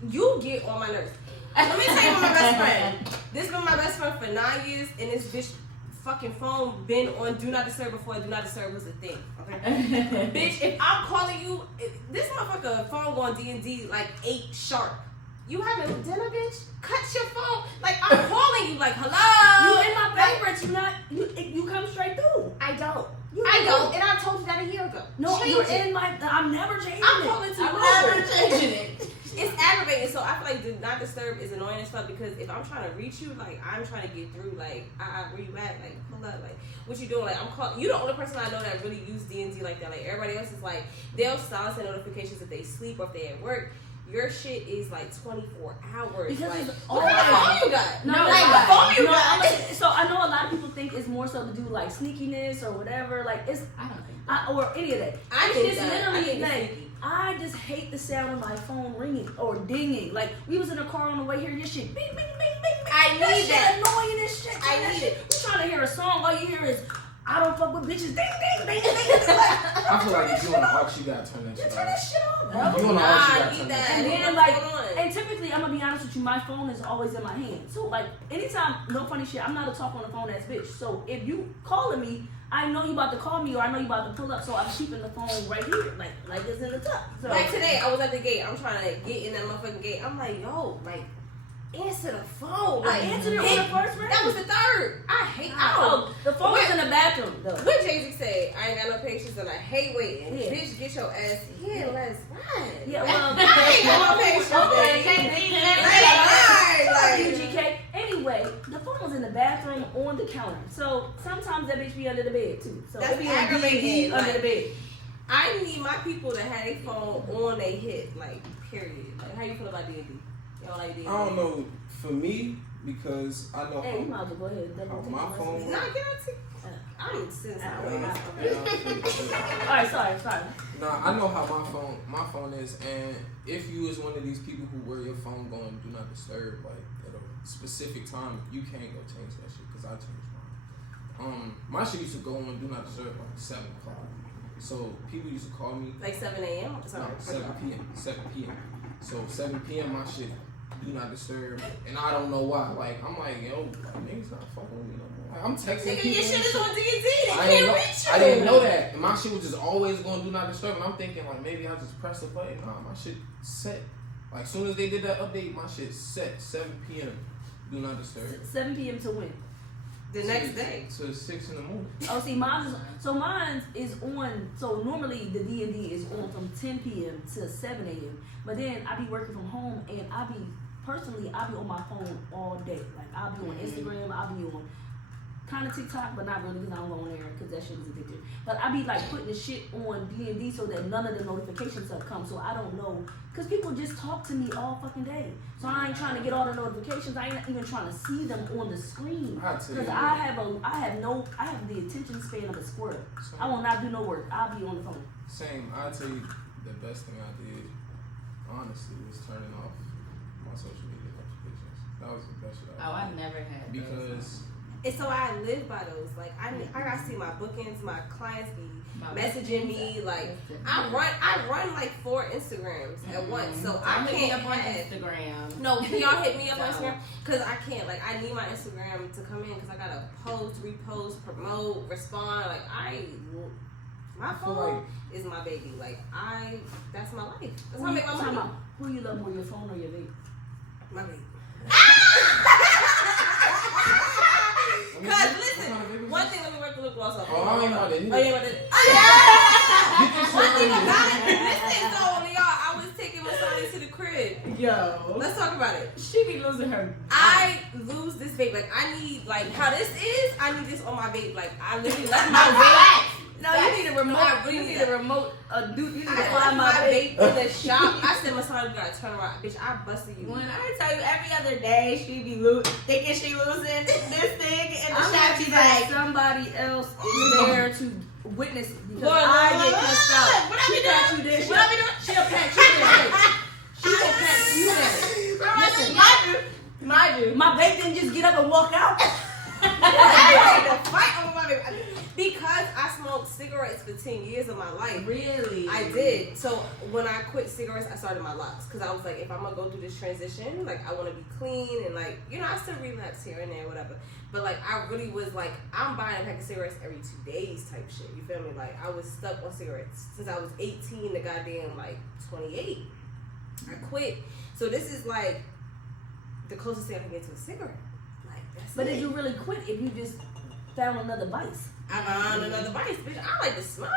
you get on my nerves. Let me tell you about my best friend. This been my best friend for 9 years, and this bitch fucking phone been on Do Not Disturb before Do Not Disturb was a thing. Okay, bitch. If I'm calling you, this motherfucker phone going D&D like 8 sharp. You having dinner, bitch? Cut your phone. Like I'm calling you. Like hello. You in my favorites. You come straight through. I don't. I don't, and I told you that a year ago. No, you're in my. I'm never changing it. I'm calling too. I'm never changing it. It's aggravating. So I feel like Do Not Disturb is annoying as fuck because if I'm trying to reach you, like I'm trying to get through, like where you at, like pull up, like what you doing, like I'm calling. You the only person I know that really use D&D like that. Like everybody else is like they'll silence their notifications if they sleep or if they at work. Your shit is like 24 hours. Because like, it's all the phone you got. No, like the phone you got. So I know a lot of people think it's more so to do like sneakiness or whatever. Like it's I don't think or any of that. It's just literally like I just hate the sound of my phone ringing or dinging. Like we was in a car on the way here, your shit bing bing bing bing bing. I need that. Annoying as shit. I need it. We trying to hear a song, all you hear is I don't fuck with bitches. Ding ding ding ding. I feel like if you on the aux, you gotta turn that shit off. Turn that shit off, bro. You on the aux, you gotta turn that. And then like, and typically I'm gonna be honest with you, my phone is always in my hand. So like, anytime, no funny shit, I'm not a talk on the phone ass bitch. So if you calling me, I know you about to call me or I know you about to pull up, so I'm keeping the phone right here, like it's in the top. So like today, I was at the gate. I'm trying to get in that motherfucking gate. I'm like, yo, like. Answer the phone. I answered it on the first ring. That was the third. I hate the phone was in the bathroom though. What Jay-Z say? I ain't got no patience and I hate waiting. Yeah. Bitch, get your ass here. Let's ride. Yeah, well, I ain't got no patience. UGK. Anyway, the phone was in the bathroom on the counter. So sometimes that bitch be under the bed too. So that's it be aggravating under the bed. I need my people to have their phone on their hip, like period. Like how you feel about D&D? I don't know. For me, because I know Hey, you might as well go ahead. how my phone. Nah, get on I'm sitting sideways. Alright, sorry. Nah, I know how my phone is, and if you is one of these people who wear your phone going do not disturb, like at a specific time, you can't go change that shit because I changed mine. My shit used to go on do not disturb like 7 o'clock. So people used to call me Like 7 a.m. Sorry. no, 7 p.m. 7 p.m. So 7 p.m. my shit do not disturb, and I don't know why. Like I'm like, yo, like, niggas not fucking with me no more. Like, I'm texting Nigga, people. your shit is on D&D. They I can't reach you. I didn't know that. And my shit was just always going to do not disturb. And I'm thinking, like, maybe I just press the button. Nah, my shit set. Like, as soon as they did that update, my shit set. 7 p.m. Do not disturb. 7 p.m. to when? The next day. To 6 in the morning. Oh, see, mine is on. So normally the D&D is on from 10 p.m. to 7 a.m. But then I be working from home, and I be on my phone all day. Like I'll be on Instagram, I'll be on kind of TikTok, but not really because I don't go on there because that shit is addictive. But I be like putting the shit on D&D so that none of the notifications have come. So I don't know, because people just talk to me all fucking day. So I ain't trying to get all the notifications. I ain't even trying to see them on the screen. Because I have the attention span of a squirrel. I will not do no work. I'll be on the phone. Same. I'll tell you the best thing I did, honestly, was turning off my social media notifications. That was the best shit I did. I never had Because And so I live by those. Like I gotta see my bookings, my clients be messaging me. Like I run like 4 Instagrams at once, so I can't hit me up on have- Instagram. No, can y'all hit me up on Instagram? Cause I can't. Like I need my Instagram to come in because I gotta post, repost, promote, respond. Like my phone is my baby. Like that's my life. That's how I make my money. Who you love more, your phone or your vape? My baby. Cause listen, one thing, let me work the lip gloss up. I ain't about to hit Oh, you ain't about to. One thing about it, listen, so y'all, I was taking Masani to the crib. Yo. Let's talk about it. She be losing her. I lose this vape. Like I need, like how this is. I need this on my vape. Like I literally left my vape. No, you need a remote. You need a remote. You need to find my vape in the shop. I said, Masani, you gotta turn around, bitch. I busted you. When I tell you every other day she be thinking she losing this thing in the shop, she's like somebody else is there to witness it because Lord, I Lord, get Lord, cussed out. what I be She doing? got you there. What I be doing? She'll pat you there. She will pat you there. Listen, my vape didn't just get up and walk out. I ready to fight over my vape. Because I smoked cigarettes for 10 years of my life. really. I did. So when I quit cigarettes, I started my locks. Because I was like, if I'm going to go through this transition, like, I want to be clean. And, like, you know, I still relapse here and there, whatever. But, like, I really was like, I'm buying a pack of cigarettes every 2 days type shit. You feel me? Like, I was stuck on cigarettes since I was 18 to goddamn, like, 28. I quit. So this is, like, the closest thing I can get to a cigarette. Like, that's But it. did you really quit if you just found another vice? I'm on another vice, bitch. I like to smoke.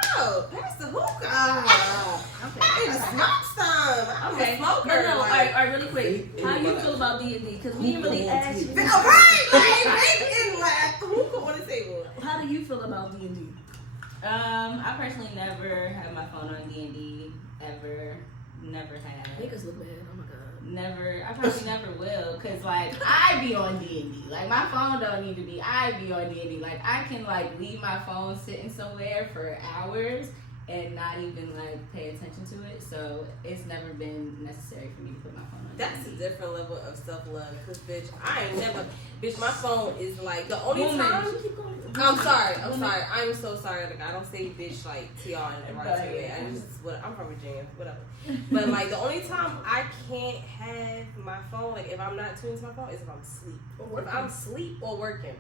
Pass the hookah. Okay. I need to smoke some. I'm a smoker. No, all like, right, really quick. How you feel about D&D? Because we didn't really ask you. all right, like, in like hookah on the table. How do you feel about D&D? I personally never had my phone on D&D ever. Never had. Make us look bad. Oh my god. Never. I probably never will. Cause like I be on D&D. Like my phone don't need to be. I be on D&D. Like I can like leave my phone sitting somewhere for hours and not even like pay attention to it. So it's never been necessary for me to put my phone on. That's a D&D. different level of self-love. Cause bitch, I ain't never. Bitch, my phone is like the only time. I'm sorry. I'm so sorry. Like I don't say bitch like to y'all in the right way. I'm from Virginia, whatever. But like the only time I can't have my phone, like if I'm not tuned to my phone, is if I'm asleep. If I'm asleep or working.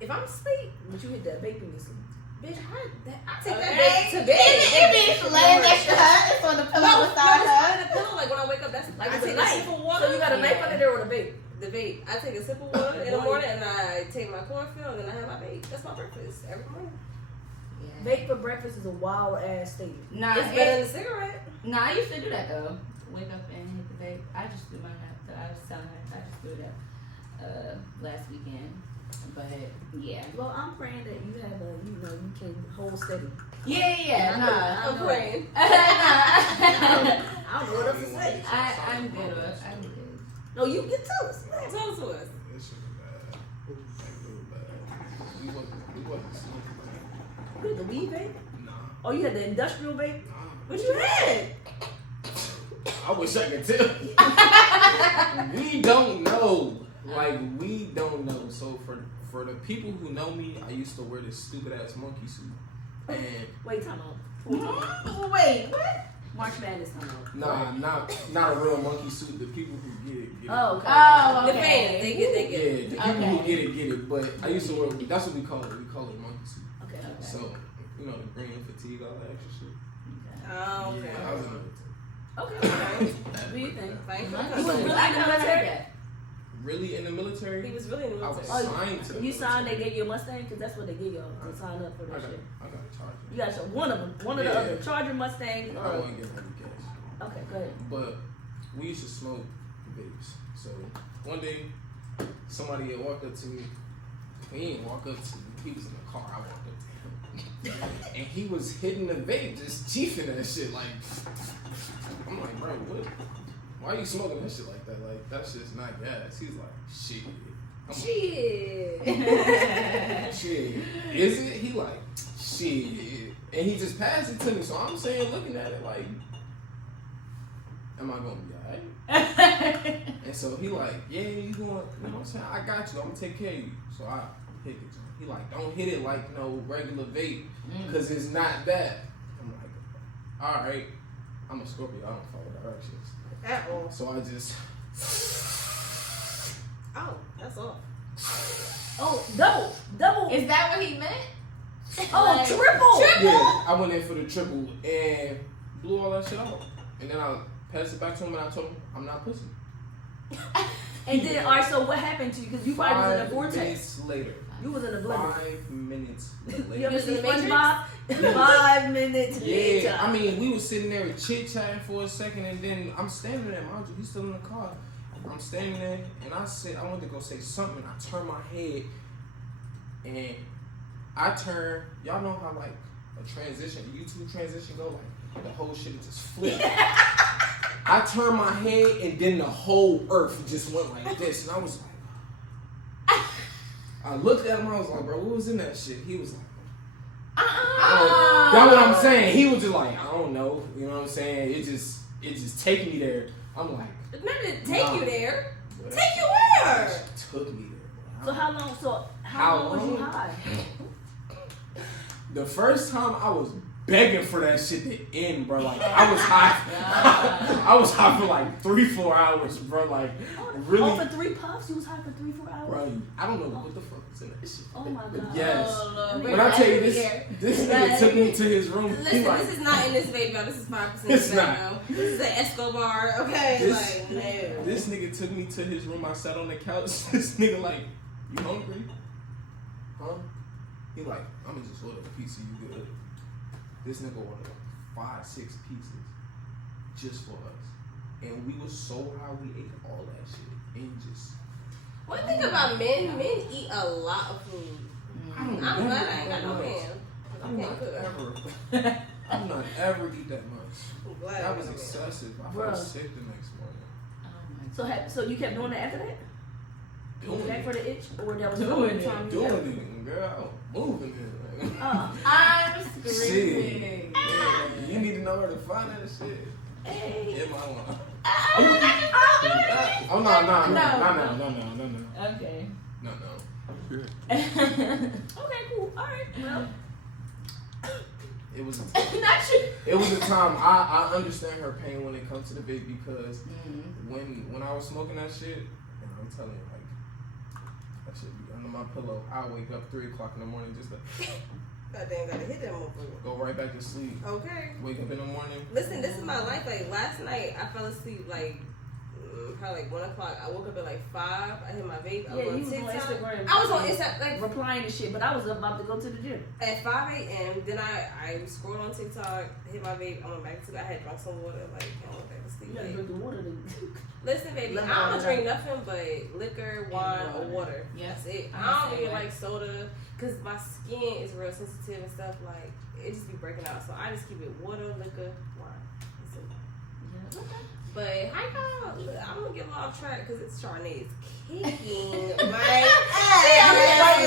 If I'm asleep, But you hit that vape in your sleep. bitch, I take that Okay. to bed. It be laying next to her. It's on the pillow beside her. The pillow. Like when I wake up, that's like I it's a take a knife. sip of water. So you got a knife under there with a vape. The vape. I take a sip of water in the morning and I take my chlorophyll and then I have my vape. That's my breakfast every morning. Yeah. Vape for breakfast is a wild ass statement. Nah, It's better than a cigarette. Nah, I used to do that though. Wake up and hit the vape. I just do my nap. I was telling her I just do that last weekend. But yeah. Well, I'm praying that you have you can hold steady. Yeah. Nah. I'm praying. I don't know what else to say. I'm good. I'm good. No, No, you can tell us. Tell us to us. That shit was bad. Like, real bad. We wasn't smoking. You had the weed vape? Nah. Oh, you had the industrial vape? Nah. What you had? I wish I could tell you. We don't know. Like, we don't know. So for the people who know me, I used to wear this stupid ass monkey suit. And Wait, time out. Wait, what? March Madness time out. nah, not a real monkey suit. The people who get it, get it. Oh, okay. Oh, The okay. fans, they get Yeah, the people who Okay. get it. But I used to wear, that's what we call it. We call it monkey suit. Okay. So, you know, the green fatigue, all that extra shit. Oh, okay. Yeah, I was in it. Okay. What do you think? Thank You you. was really in the military? Really in the military? He was really in the I was military. signed to the You signed, they military. gave you a Mustang? Because that's what they give y'all to sign up for I that got shit. a Charger. You got one of them. One of the Yeah. other. Charger, Mustang, I or... won't get heavy cash. Okay, go ahead. But we used to smoke vapes. So one day, somebody had walked up to me. He didn't walk up to me. He was in the car. I walked up to him. And he was hitting the vape, just chiefing that shit. Like, I'm like, bro, what? Why are you smoking that shit like that? Like, that's just not gas. He's like, shit. I'm like, shit. Is it? He like, shit. And he just passed it to me. So I'm saying, looking at it like, am I gonna be alright? And so he like, yeah, you going, you know what I'm saying? I got you. I'm gonna take care of you. So I hit it. He like, don't hit it like no regular vape, cause it's not that. I'm like, all right. I'm a Scorpio. I don't follow directions. At all. So I just, Oh, that's all. Oh, double. Is that what he meant? Oh, Like- triple. yeah, I went in for the triple and blew all that shit out. And then I passed it back to him and I told him, I'm not pussy. And then, all right, so what happened to you? Because you probably was in a 5 vortex. minutes later. You was in a blender. 5 minutes You later. ever see The Matrix? SpongeBob? 5 minutes later. Yeah, I mean, we was sitting there chit-chatting for a second, and then I'm standing there, mind you, he's still in the car. I'm standing there, and I said, I wanted to go say something. I turned my head, and I turn, y'all know how, like, a transition, a YouTube transition go, like, the whole shit just flipped. I turned my head, and then the whole earth just went like this, and I was like, I looked at him, I was like, bro, what was in that shit? He was like, that's what I'm saying. He was just like, I don't know. You know what I'm saying? It just take me there. I'm like, It's not to take Nah. you there. bro, Take you where? that shit took me there. So Bro. how long? So How how long was you long? high? The first time I was begging for that shit to end, bro. Like I was high. I was high for like 3-4 hours, bro. Like really, Oh, for 3 puffs? You was high for 3-4 hours? bro. I don't know what the fuck was in that shit. Oh my God. Yes. Oh, Lord. When I tell you this nigga took me to his room. He Listen, like, this is not in this vape though. This is 5% It's vape not. though. This is an Escobar, okay? This- Like, no. This nigga took me to his room. I sat on the couch. This nigga like, you hungry? Huh? He like, I'm gonna just order a piece of you good. This nigga ordered 5-6 pieces just for us, and we was so high we ate all that shit and just. One thing about men eat a lot of food. I'm glad I ain't got no man. I'm Okay, not good. ever. I'm not ever eat that much. I'm glad I That ain't was got no man. excessive. I Bruh. felt sick the next morning. So you kept doing it after that? Doing Back for it, the itch? Or that was the Doing only it. time you doing ever- it, girl. I was moving it. I'm Shit. screaming. Yeah, you need to know where to find that shit. Hey. In my one. Oh, Oh no. Okay. No. okay, cool. All right. Well, It was Not you. it was a time I understand her pain when it comes to the vape because when I was smoking that shit, and I'm telling you like that shit be under my pillow. I wake up 3 o'clock in the morning just to Goddamn, gotta hit that motherfucker. go right back to sleep. Okay. Wake up in the morning. Listen, this is my life. Like last night, I fell asleep like probably like 1 o'clock. I woke up at like 5. I hit my vape. I yeah, was you on was on TikTok. Instagram. I was on Instagram like replying to shit, but I was about to go to the gym. at 5 a.m. Then I scrolled on TikTok, hit my vape. I went back to. I had drunk some water. Like I went back to sleep. You gotta Like, drink the water to listen, baby, Lemon I don't water. drink nothing but liquor, wine, or water. Yeah. That's it. I'm I the don't same even way. like soda because my skin is real sensitive and stuff. Like it just be breaking out. So I just keep it water, liquor, wine. That's it. But how y'all? I'm gonna get off track because it's Charnay's kicking my ass.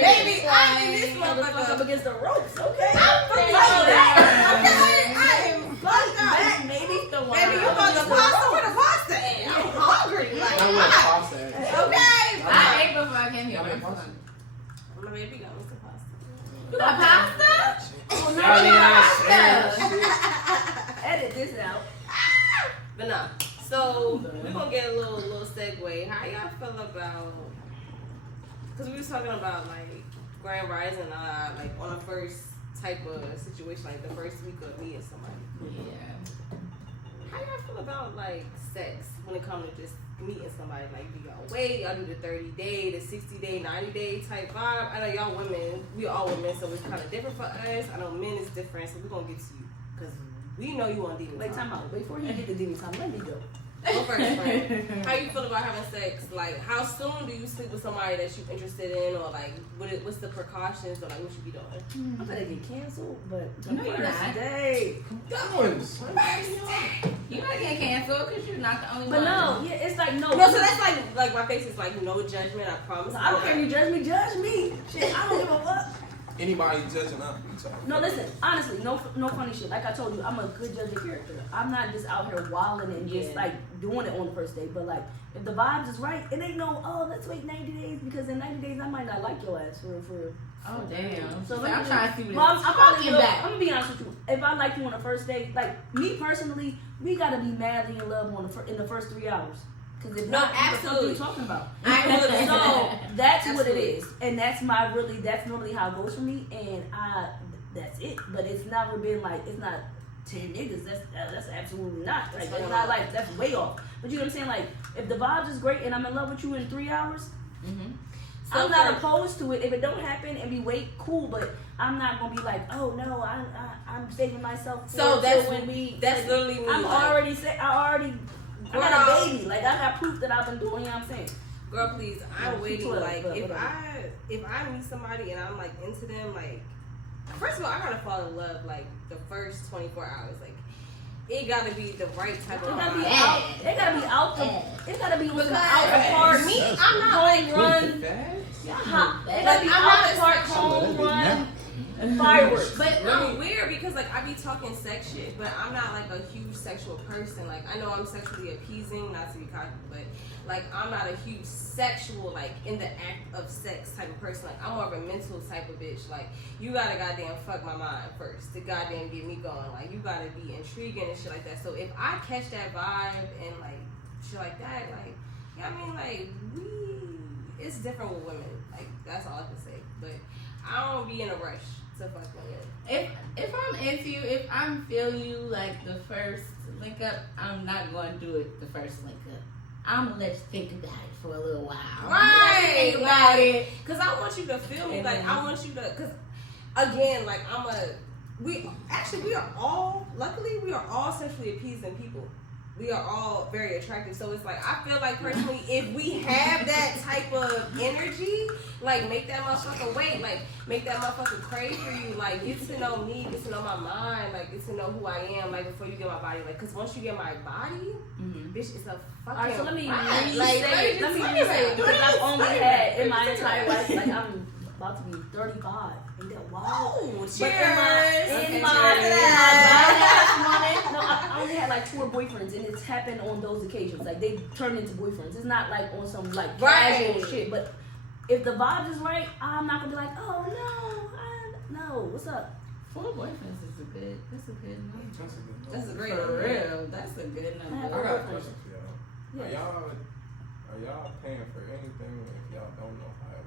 Baby, I'm in this motherfucker up against the ropes, okay? I'm fucking Like that. that. Okay, I am fucked up. Back, maybe. Baby, you want the pasta? Where the pasta at? I'm hungry. Like, I want pasta. okay. I ate before I came here. Y'all make pasta? My baby got me some pasta. You got pasta? Oh, I mean, Pasta. edit this out. But no. So we're gonna get a little segue. How y'all feel about? Because we was talking about like Grand Rising, like on a first type of situation, like the first week of meeting somebody. Yeah. How y'all feel about like sex when it comes to just meeting somebody? Like, do y'all wait? Y'all do the 30-day, the 60-day, 90-day type vibe? I know y'all women, we all women, so it's kind of different for us. I know men is different, so we're gonna get to you because we know you want demon Wait, time. time out. Before you get the demon time, let me go. Go first, friend. How you feel about having sex? Like, how soon do you sleep with somebody that you're interested in, or like, what's the precautions, or like, what you be doing? I'm gonna get canceled, but the No, you're first not. day. You might get canceled because you're not the only But one. no, yeah, it's like no. No, so that's like my face is like no judgment. I promise. I don't care if you judge me. Judge me. Shit, I don't give a fuck. Anybody judging up? No, listen. Honestly, no funny shit. Like I told you, I'm a good judge of character. I'm not just out here wilding and just like doing it on the first day. But like, if the vibes is right, it ain't no. Oh, let's wait 90 days because in 90 days I might not like your ass for. Oh damn. So I'm trying to see what Well, it's I'm talking back. I'm gonna be honest with you. If I like you on the first date, like me personally, we gotta be madly in love in the first 3 hours. Because if No, not, absolutely. what are you talking about? I So that's what it Absolutely. is, and that's normally how it goes for me, and that's it. But it's never been like it's not 10 niggas. That's absolutely not. Like That's it's not not like that's way off. But you know what I'm saying? Like if the vibes is great and I'm in love with you in 3 hours. So I'm not opposed to it. If it don't happen and we wait, cool. But I'm not gonna be like, oh no, I'm saving myself. For So that's when we. That's like, literally me. I'm like, already say. I got a baby. Like I got proof that I've been doing. You know what I'm saying? Girl, please, I'm waiting. 12, Like but if whatever. I meet somebody and I'm like into them, like first of all, I gotta fall in love like the first 24 hours. Like it gotta be the right type It of gotta be vibe. out. It gotta be out the. It gotta be Because out the park. me, I'm not like run. It gotta be I'm out not the park, home run, and fireworks. But I'm weird because like I be talking sex shit, but I'm not like a huge sexual person. Like I know I'm sexually appeasing, not to be cocky, but like I'm not a huge sexual like in the act of sex type of person. Like I'm more of a mental type of bitch. Like you gotta goddamn fuck my mind first to goddamn get me going. Like you gotta be intriguing and shit like that. So if I catch that vibe and like shit like that, like you know what I mean, like it's different with women. Like that's all I can say. But I don't be in a rush to fuck women. If I'm into you, if I'm feeling you like the first link up, I'm not going to do it the first link up. I'm gonna let you think about it for a little while. Right, Think about it. Cause I want you to feel me. And Like then- I want you to. Cause again, like we are all. Luckily, we are all sexually appeasing people. We are all very attractive. So it's like I feel like personally, if we have that type of energy, like make that motherfucker wait, like make that motherfucker crave for you, like get to know me, get to know my mind, like get to know who I am, like before you get my body, like cause once you get my body, bitch, it's a fucking. Alright, so let me vibe. re-say it. Let me re-say it because I've only had in my entire life, like I'm about to be 35. Ain't that wild? Oh, But cheers! in my no, I only had like 4 boyfriends, and it's happened on those occasions. Like they turned into boyfriends. It's not like on some like casual Right. shit. But if the vibe is right, I'm not gonna be like, oh no, what's up? 4 boyfriends is a good. That's a good number. That's a great For number. real, that's a good I number. got a question for y'all. Yeah. Are y'all paying for anything if y'all don't know how it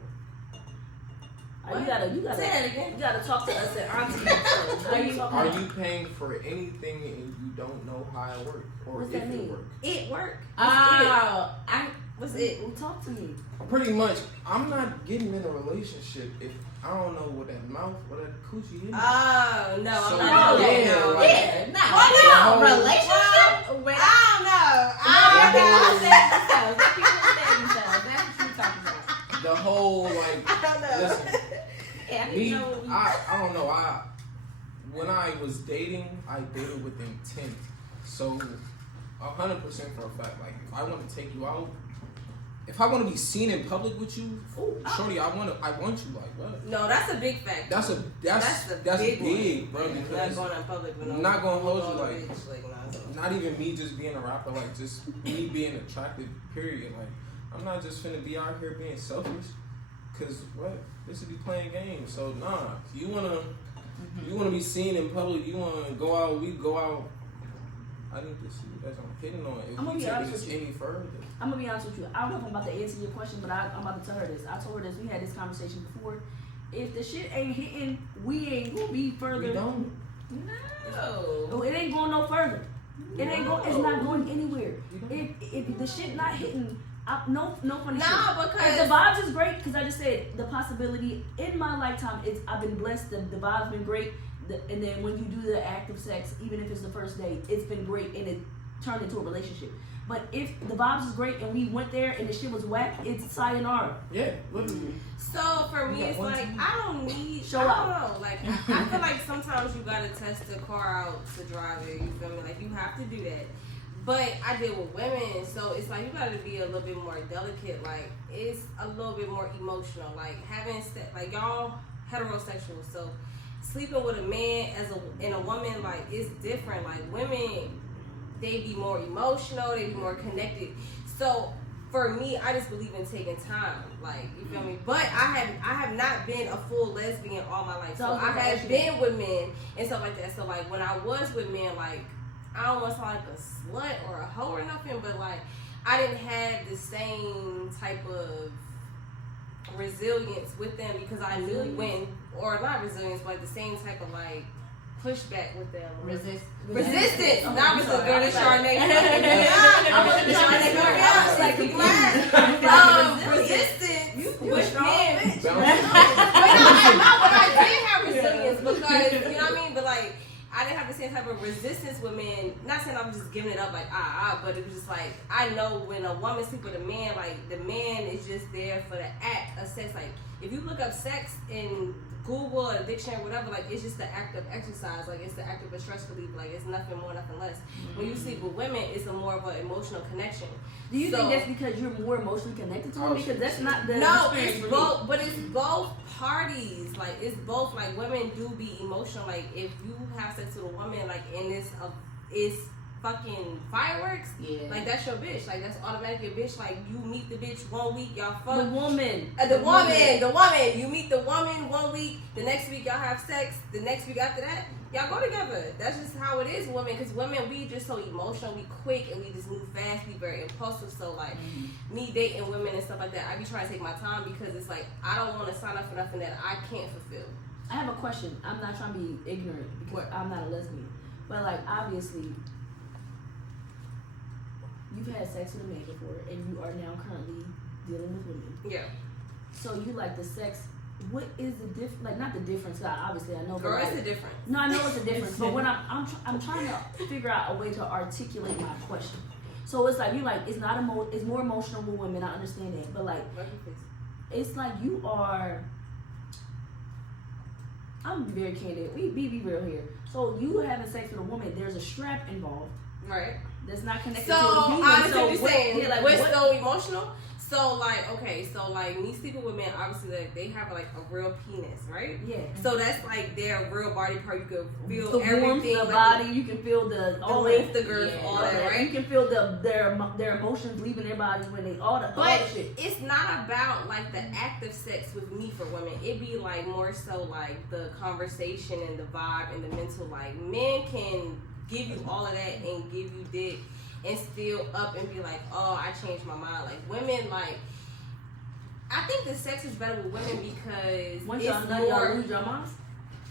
works? You gotta Say that again. You gotta talk to us at auntie. How you talking Are about? you paying for anything and you don't know how it works or What's if that it mean? works? It work. Oh, What's it? Well, talk to me. Pretty much, I'm not getting in a relationship if I don't know what that mouth or that coochie is. Oh no, So, I'm not doing yeah, that. like- yeah, no. Why not? Relationship? With, I don't know. people say themselves. Let people say themselves. That's what you're talking about. The whole like, I don't know. listen, Yeah, I me, didn't know. I don't know. When I was dating, I dated with intent. So 100% for a fact. Like, if I want to take you out, if I want to be seen in public with you, shorty, I want you. Like, what? No, that's a big fact. That's big, bro. Because not going in public with I'm not gonna hold you like not even me just being a rapper, like just me being attractive. Period. Like, I'm not just finna be out here being selfish. Cause what? This would be playing games. So nah, you wanna be seen in public. You wanna go out. We go out. I need to see what that's I'm hitting on. If I'm gonna we be take honest this with you. any further. I'm gonna be honest with you. I don't know if I'm about to answer your question, but I'm about to tell her this. I told her this. We had this conversation before. If the shit ain't hitting, we ain't gonna be further. We don't. No. It ain't going no further. It ain't going. It's not going anywhere. If the shit not hitting, no funny shit. Nah, because the vibes is great. Because I just said the possibility in my lifetime. I've been blessed. The vibes been great. And then when you do the act of sex, even if it's the first date, it's been great and it turned into a relationship. But if the vibes is great and we went there and the shit was whack, it's sayonara. Yeah, literally. So for me, it's like I don't need. Show I don't out. know. Like I feel like sometimes you gotta test the car out to drive it. You feel me? Like you have to do that. But I deal with women, so it's like you gotta be a little bit more delicate. Like it's a little bit more emotional. Like having like y'all heterosexual, so sleeping with a man and a woman, like it's different. Like women, they be more emotional, they be more connected. So for me, I just believe in taking time. Like, you feel me? But I have not been a full lesbian all my life. So I have been with men and stuff like that. So like when I was with men, like I don't want to sound like a slut or a hoe or nothing, but like I didn't have the same type of resilience with them because I knew when, or not resilience, but like the same type of like pushback with them. Resistance. Not with the girl that Chardonnay. Resistance with men. But I did have resilience because, you know what I mean? But like, I didn't have the same type of resistance with men. Not saying I'm just giving it up like but it was just like I know when a woman sleep with a man, like the man is just there for the act of sex. Like if you look up sex in Google or dictionary, whatever, like it's just the act of exercise. Like it's the act of a stress relief. Like it's nothing more, nothing less. Mm-hmm. When you sleep with women, it's a more of an emotional connection. Do you think that's because you're more emotionally connected to them? Because that's not the it's both, but it's both parties. Like it's both. Like women do be emotional. Like if you have sex with a woman, like and it's fucking fireworks. Yeah. Like that's your bitch. Like that's automatically a bitch. Like you meet the bitch 1 week, y'all fuck. The woman. The woman. You meet the woman 1 week. The next week y'all have sex. The next week after that, y'all go together. That's just how it is, women. Because women, we just so emotional, we quick, and we just move fast. We very impulsive. So like me dating women and stuff like that, I be trying to take my time because it's like I don't want to sign up for nothing that I can't fulfill. I have a question. I'm not trying to be ignorant because I'm not a lesbian, but like obviously. You've had sex with a man before, and you are now currently dealing with women. Yeah. So you like the sex. What is the difference? Like not the difference. Obviously, I know. Girl, it's the difference. No, I know it's a difference. But when I'm trying to figure out a way to articulate my question. So it's like you like it's not it's more emotional with women. I understand that, but like it's like you are. I'm very candid. We be real here. So you having sex with a woman, there's a strap involved. Right. That's not connected to a human. I understand what you're saying. Yeah, like, we're so emotional. So like, okay, so like me sleeping with men, obviously like they have like a real penis, right? Yeah. So that's like their real body part. You can feel the everything, warmth, the like body. You can feel the length, the girth, all that, right? You can feel their emotions leaving their bodies when they all the shit. It's not about like the act of sex with me for women. It be like more so like the conversation and the vibe and the mental. Like men can give you all of that and give you dick and still up and be like, oh, I changed my mind. Like women, like I think the sex is better with women because once it's y'all lose your mind.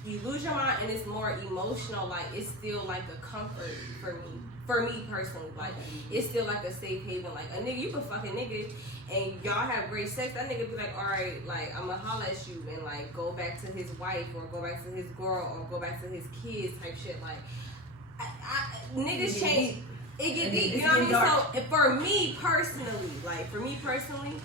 You lose your mind and it's more emotional. Like it's still like a comfort for me. For me personally, like it's still like a safe haven. Like a nigga, you can fuck a nigga and y'all have great sex. That nigga be like, all right, like I'm gonna holla at you and like go back to his wife or go back to his girl or go back to his kids type shit. Like niggas change. It get deep. You know what I mean? So for me personally,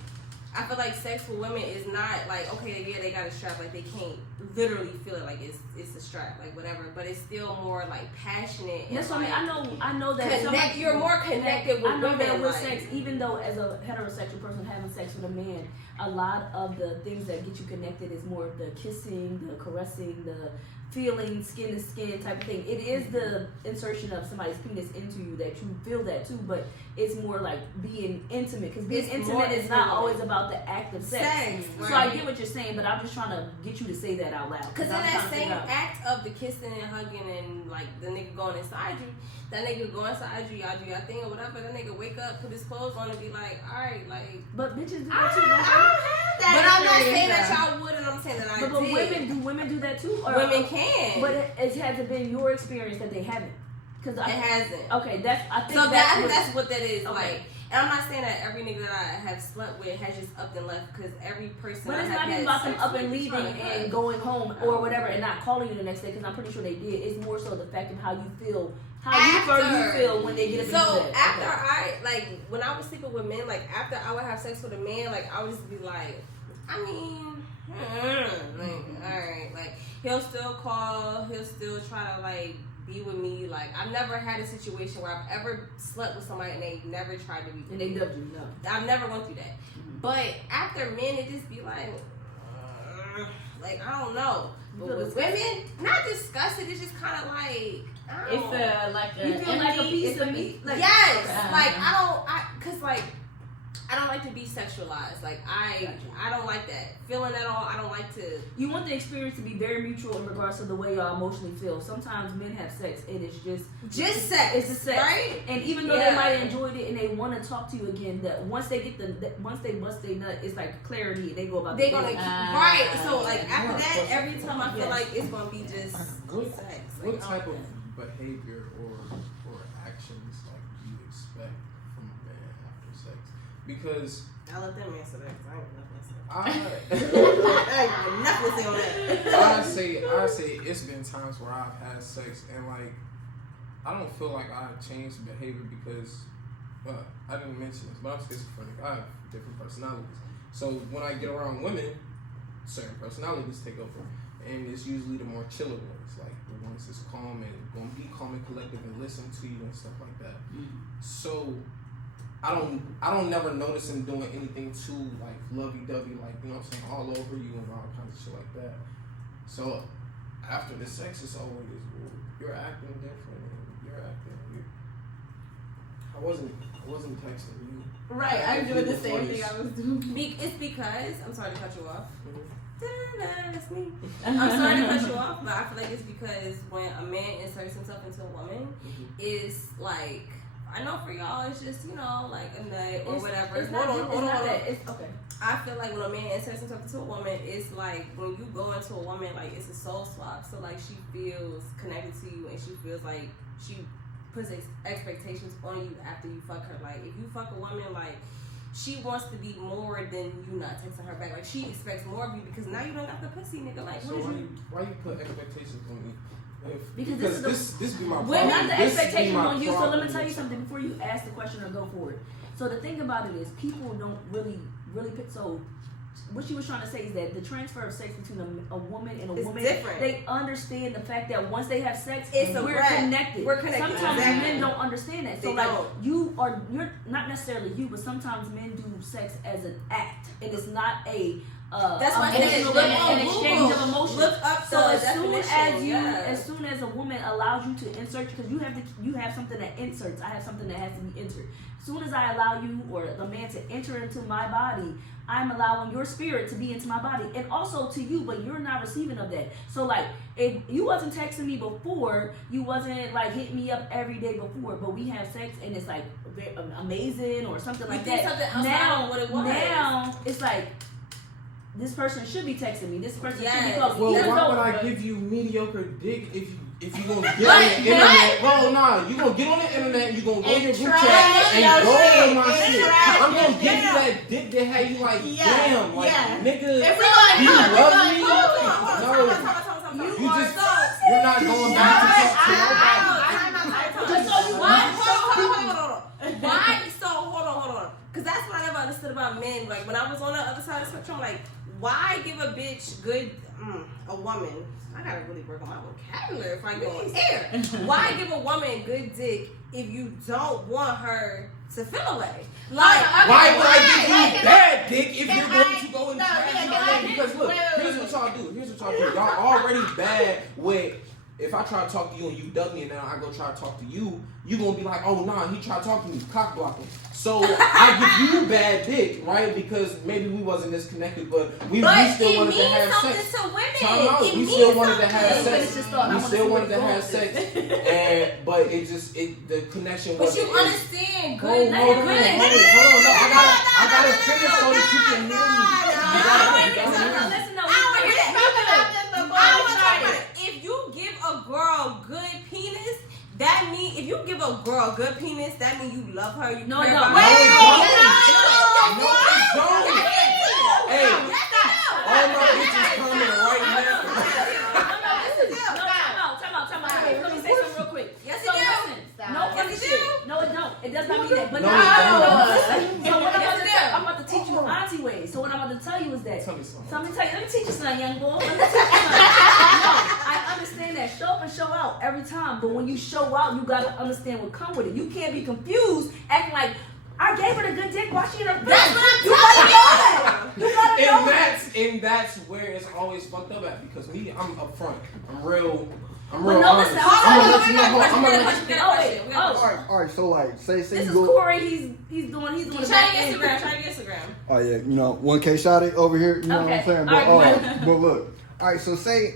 I feel like sex with women is not like, okay, yeah, they got a strap, like they can't literally feel it like it's a strap, like whatever, but it's still more like passionate. That's what like, I mean. I know that you're more connected with I know women. that with like, sex, even though as a heterosexual person having sex with a man, a lot of the things that get you connected is more the kissing, the caressing, the feeling skin to skin type of thing. It is the insertion of somebody's penis into you that you feel that too, but it's more like being intimate, because being intimate is not always about the act of sex. Right. So I get what you're saying, but I'm just trying to get you to say that out loud. Because in that same act of the kissing and hugging and like the nigga going inside you, that nigga go inside you, y'all do your thing or whatever, that nigga wake up, put his clothes on and be like, alright, like. But bitches do I that too, don't have that. But I'm not saying that y'all would, and I'm saying that I but did. do women do that too? Or, women can. But it hasn't been your experience that they haven't. Cause it hasn't. Okay, I think so that's what that is. Okay. Like, and I'm not saying that every nigga that I have slept with has just up and left, because every person. But I it's have not even had about them sex up and with leaving and going home or whatever and not calling you the next day, because I'm pretty sure they did. It's more so the fact of how you feel, you feel when they get up and do that. So after I, like, when I was sleeping with men, like, after I would have sex with a man, like, I would just be like, I mean, like, alright, like, he'll still call, he'll still try to, like, be with me. Like, I've never had a situation where I've ever slept with somebody and they never tried to be with and me. they dubbed you, no. I've never went through that. Mm-hmm. But after men, it just be like I don't know. But with women, not disgusted. It's just kind of like it's like you feel like a piece of me. Like, yes, like I don't like to be sexualized. Like I don't like that feeling at all. I don't like to. You want the experience to be very mutual in regards to the way y'all emotionally feel. Sometimes men have sex and it's just sex. It's a sex, right? And even though they might have enjoyed it and they want to talk to you again, that once they once they bust their nut, it's like clarity. They go about. They gonna right. So like after that, every time I feel like it's gonna be just sex. What type of behavior or actions like do you expect from a man after sex? Because I let them answer that, because I ain't nothing to say. I ain't nothing to say on that. I say it's been times where I've had sex and like I don't feel like I've changed behavior because I didn't mention this, but I'm schizophrenic. I have different personalities. So when I get around women, certain personalities take over, and it's usually the more chiller ones, like the ones that's calm and gonna be calm and collective and listen to you and stuff like that. So I don't never notice him doing anything too like lovey-dovey, like, you know what I'm saying, all over you and all kinds of shit like that. So after the sex, it's always, well, you're acting different and you're acting weird. I wasn't texting you. Right, I'm doing the same thing I was doing. It's because I'm sorry to cut you off. That's me. I'm sorry to cut you off, but I feel like it's because when a man inserts himself into a woman, it's like, I know for y'all it's just, you know, like a nut or whatever. Hold on. It's okay. I feel like when a man inserts himself into a woman, it's like when you go into a woman, like it's a soul swap. So like she feels connected to you and she feels like she puts expectations on you after you fuck her. Like if you fuck a woman, like she wants to be more than you not texting her back. Like she expects more of you because now you don't got the pussy, nigga. Like so why you put expectations on me? Because this be my problem. Well, not the expectation on you. So problem. let me tell you something before you ask the question or go forward. So the thing about it is, people don't really pick. So what she was trying to say is that the transfer of sex between a woman and a woman, different. They understand the fact that once they have sex, we're connected. We're connected. Sometimes exactly. men don't understand that. So they like don't. you're not necessarily you, but sometimes men do sex as an act, and it's not a. That's why an exchange of emotions. Look up so as soon as as a woman allows you to insert, because you have something that inserts. I have something that has to be entered. As soon as I allow you or the man to enter into my body, I'm allowing your spirit to be into my body, and also to you, but you're not receiving of that. So like, if you wasn't texting me before, you wasn't like hitting me up every day before, but we have sex and it's like amazing or something like that. Now it's like, this person should be texting me. This person should be calling me. Well, why would I give you mediocre dick if you gonna get on the internet? Well, nah, you gonna get on the internet, you gonna go to your group chat and go on my shit. I'm gonna give you that dick that had you like, damn, like, nigga, do you love me? No, you're not going back to talk to nobody. Why? So hold on. Because that's what I never understood about men. Like when I was on the why give a bitch a woman? I gotta really work on my vocabulary if I go on air. Why give a woman good dick if you don't want her to feel away? Like, why would I give you bad dick if you're going to go and trash? Because look, here's what y'all do. Y'all already bad with. If I try to talk to you and you dug me and now I go try to talk to you, you gonna be like, oh nah, he tried to talk to me, cock blocking. So I give you bad dick, right? Because maybe we wasn't as connected, but we still wanted to have sex. To women. We still wanted to have sex. We still wanted to have sex, but the connection But wasn't. you understand, Hold on, no, I gotta finish so that you can hear me. If you give a girl good penis, that mean if you give a girl good penis, that mean you love her. You No, care no, about no, her. Hey, all my bitches coming right now. Time out. Let me say something real quick. Yes, So it listen, do. no funny shit. No, it don't. It does not mean that. But No, listen. So what I'm about to teach you auntie ways. So what I'm about to tell you is that. Tell me something. So let me teach you something, young boy. Let me teach you something. No, I understand that. Show up and show out every time. But when you show out, you gotta understand what comes with it. You can't be confused, acting like I gave her the good dick while she in her face. That's what I'm You gotta know that. You gotta know that. And that's where it's always fucked up at because me, I'm upfront. I'm real But no, honest. listen, I'm gonna let you know. All right. So like, say This you is go. Corey. He's doing the back end. Try to get Instagram. Oh yeah, 1K shot it over here. You know what I'm saying? But All right, but look, all right. So say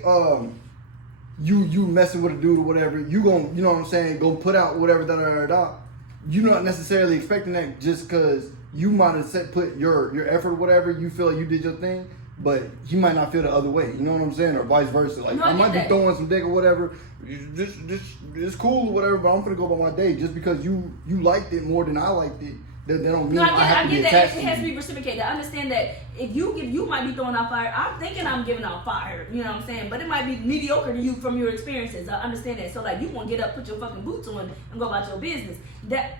you messing with a dude or whatever, you gon' you know what I'm saying, go put out whatever da. You're not necessarily expecting that just because you might have put your effort or whatever. You feel like you did your thing, but he might not feel the other way. You know what I'm saying, or vice versa. Like I might be throwing some dick or whatever. Just it's cool or whatever, but I'm gonna go by my day just because you liked it more than I liked it. That don't mean I have to be attached to it has to be reciprocated. I understand that if you might be throwing out fire. I'm thinking I'm giving out fire. You know what I'm saying? But it might be mediocre to you from your experiences. I understand that. So like you want to get up, put your fucking boots on, and go about your business.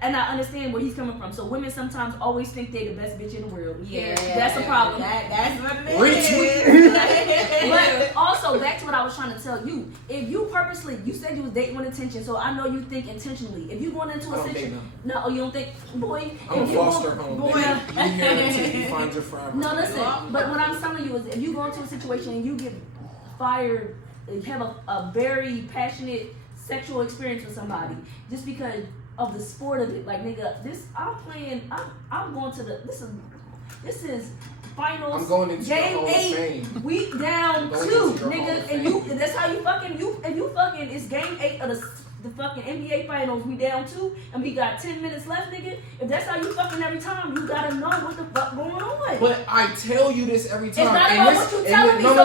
And I understand where he's coming from. So women sometimes always think they the best bitch in the world. Yeah, that's a problem. That's what it is. But also back to what I was trying to tell you. If you purposely, you said you was dating with intention, so I know you think intentionally. If you going into a situation, no, you don't think, boy. I'm a foster home. Boy, You hear it until you find your forever. no, listen. But what I'm telling you is, if you go into a situation and you get fired, you have a very passionate sexual experience with somebody, just because of the sport of it, like nigga, I'm going to this is finals. I'm going into game the Hall of 8. Fame. We down 2, nigga, and you. That's how you fucking you. If you fucking, it's game 8 of the fucking NBA finals. We down 2, and we got 10 minutes left, nigga. If that's how you fucking every time, you gotta know what the fuck going on. But I tell you this every time. It's not about what you telling me. No,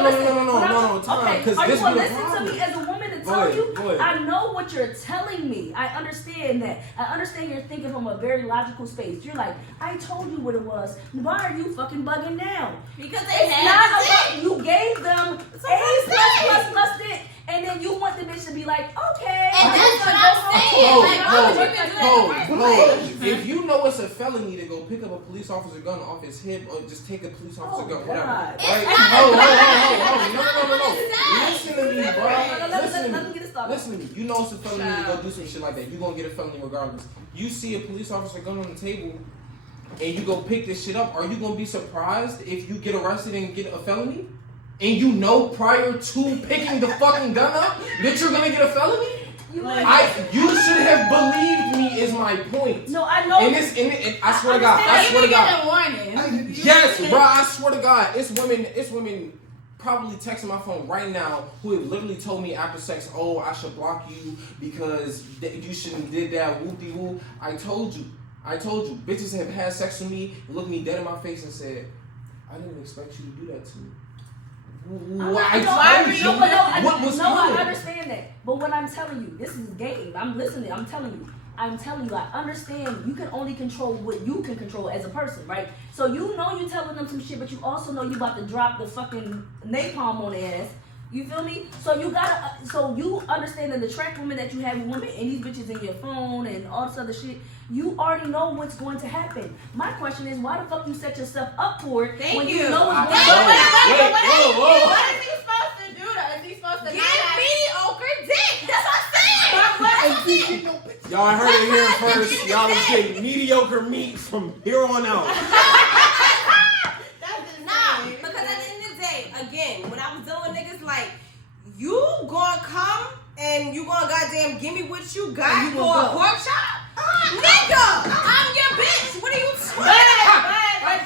time. Because are you this gonna be the listen problem. to me as a woman to Go tell ahead, you? go ahead. I know what you're telling me. I understand that. I understand you're thinking from a very logical space. You're like, I told you what it was. Why are you fucking bugging now? Because It's not about you gave them A plus dick, and then you want the bitch to be like, okay. And that's what I'm saying. Hold. If you know it's a felony to go pick up a police officer gun off his hip or just take a police officer gun, whatever. God. Right? No. Listen to me, bro. Listen to me. You know it's a felony to go do some shit like that. You're gonna get a felony regardless. You see a police officer gun on the table and you go pick this shit up, are you gonna be surprised if you get arrested and get a felony? And you know prior to picking the fucking gun up that you're gonna get a felony? You should have believed me is my point. No, I know. And I swear to God. Yes, bro, I swear to God. It's women probably texting my phone right now who have literally told me after sex, oh, I should block you because you shouldn't have did that, whoop-de-whoop. I told you. Bitches have had sex with me, looked me dead in my face and said, I didn't expect you to do that to me. I understand that. But what I'm telling you, this is game. I'm listening. I'm telling you, I understand you can only control what you can control as a person, right? So you know you telling them some shit, but you also know you about to drop the fucking napalm on their ass. You feel me? So you gotta, so you understand that the track women that you have with women and these bitches in your phone and all this other shit, you already know what's going to happen. My question is, why the fuck you set yourself up for it when you know what's going to happen? What is he supposed to do though? Is he supposed to Get mediocre dick. That's what I'm saying. Y'all heard it here first. Y'all was getting mediocre meat from here on out. Nah, because at the end of the day, again, when I was dealing with niggas like, you gonna come and you gonna goddamn give me what you got for a pork chop? Nigga, I'm your bitch. What are you talking about? But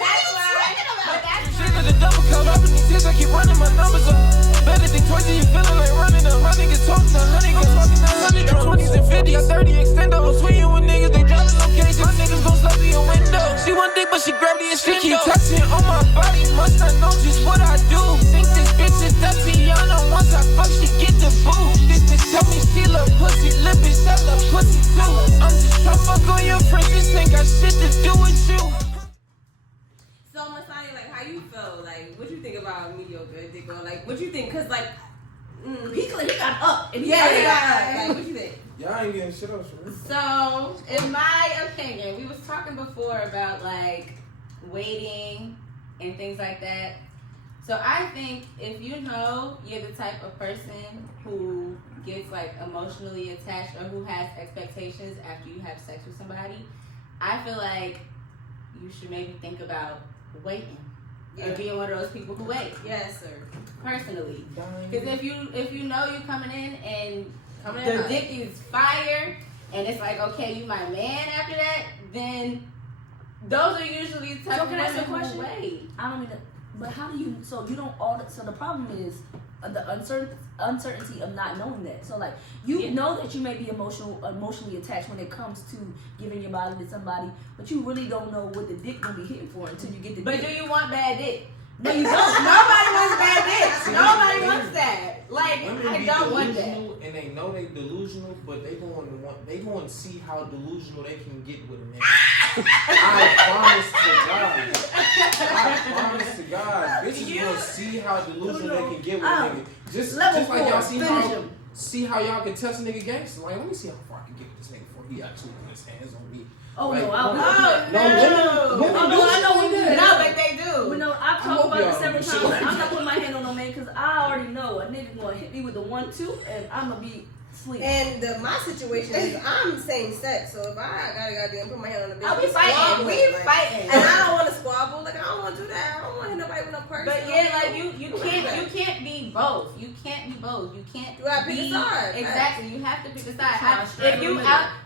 that's Shit, the double count up in these tears, I keep running my numbers up. Better think twice if you feeling like running up. My niggas talking to 100, talking to 100, 20s and 50s, 30 extendo. Swinging with niggas, they driving locations. My niggas gon' slap through your window. She want dick, but she grabbed the extendo. She keep touching on my body, must not know just what I do. Think this bitch is Tatiana, once I fuck, she get the boo. This bitch tell me she love pussy, lip bitch, I love pussy too. I'm just tryna fuck on your friends, this ain't got shit to do with you. So Masani, like, how you feel? Like, what you think about mediocre dick? Or like, what you think? Cause like, He got up. And like, what you think? Y'all ain't getting shit up, sure. So, in my opinion, we was talking before about like waiting and things like that. So I think if you know you're the type of person who gets like emotionally attached or who has expectations after you have sex with somebody, I feel like you should maybe think about waiting. Yeah. Or being one of those people who wait. Yes, sir. Personally. Because if you know you're coming in and Coming in the hot. dick is fire and it's like, okay, you my man after that, then those are usually the type So of can I ask you a women who question? wait. I don't mean to, but how do you, so you don't all, so the problem is the uncertainty of not knowing that. So like, you know that you may be emotionally attached when it comes to giving your body to somebody, but you really don't know what the dick gonna be hitting for until you get the But dick. do you want bad dick? No, you don't. Nobody wants bad dick. Nobody wants that. Like, Women I be don't want that. delusional, and they know they delusional, but they going to see how delusional they can get with a nigga. I promise to God, bitches gonna see how delusional they can get with a nigga. Just like y'all see how y'all can test a nigga gangster. Like, let me see how far I can get with this nigga before he actually put his hands on me. Oh like, no, I would. women Oh no, I know we do. No, but they do. Well, no, I've talked about this several shit times. like I'm not putting my hand on no man because I already know a nigga gonna hit me with the 1-2 and I'm gonna be asleep. And my situation is I'm same sex, so if I gotta goddamn put my hand on the bitch, I'll be fighting. We fighting. and I don't want to squabble. Like I don't want to do that. I don't want to hit nobody with no person. But yeah, like you can't be both. You can't be both. You can't. You gotta pick a side. Exactly. You have to pick a side.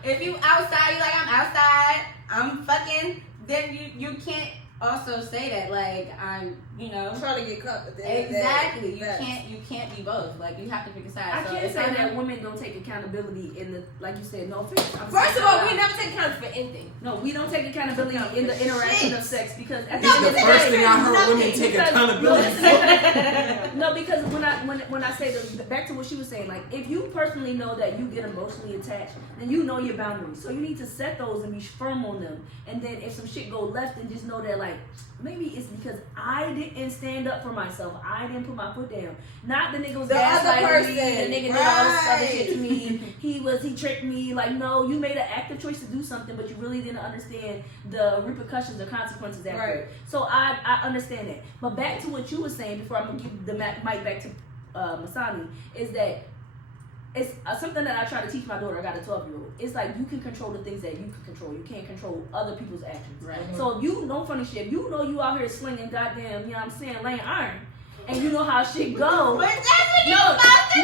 If you outside, you like I'm outside. I'm fucking. Then you can't also say that like I'm trying to get cut. At the end of the day. exactly. You can't be both. Like you have to pick a side. I So can't if say I'm that women don't take accountability in the, like you said, no offense. First of all, we never take account for anything. No, we don't take accountability in the interaction of sex because at the This end is of the the first day, thing I heard women take accountability. No, because when I say back to what she was saying, like if you personally know that you get emotionally attached, then you know your boundaries. So you need to set those and be firm on them. And then if some shit go left, then just know that like maybe it's because I didn't stand up for myself. I didn't put my foot down. Not the nigga was The other gaslighting me. person, The nigga did all this other right. shit to me. He tricked me. Like no, you made an active choice to do something, but you really didn't understand the repercussions or consequences after. Right. It. So I understand that. But back to what you were saying before I'm gonna give the mic back to Masani is that it's something that I try to teach my daughter. I got a 12-year-old. It's like you can control the things that you can control. You can't control other people's actions. Right. So if you know funny shit, if you know you out here slinging goddamn, you know what I'm saying, laying iron, and you know how shit go. But that's what you're supposed to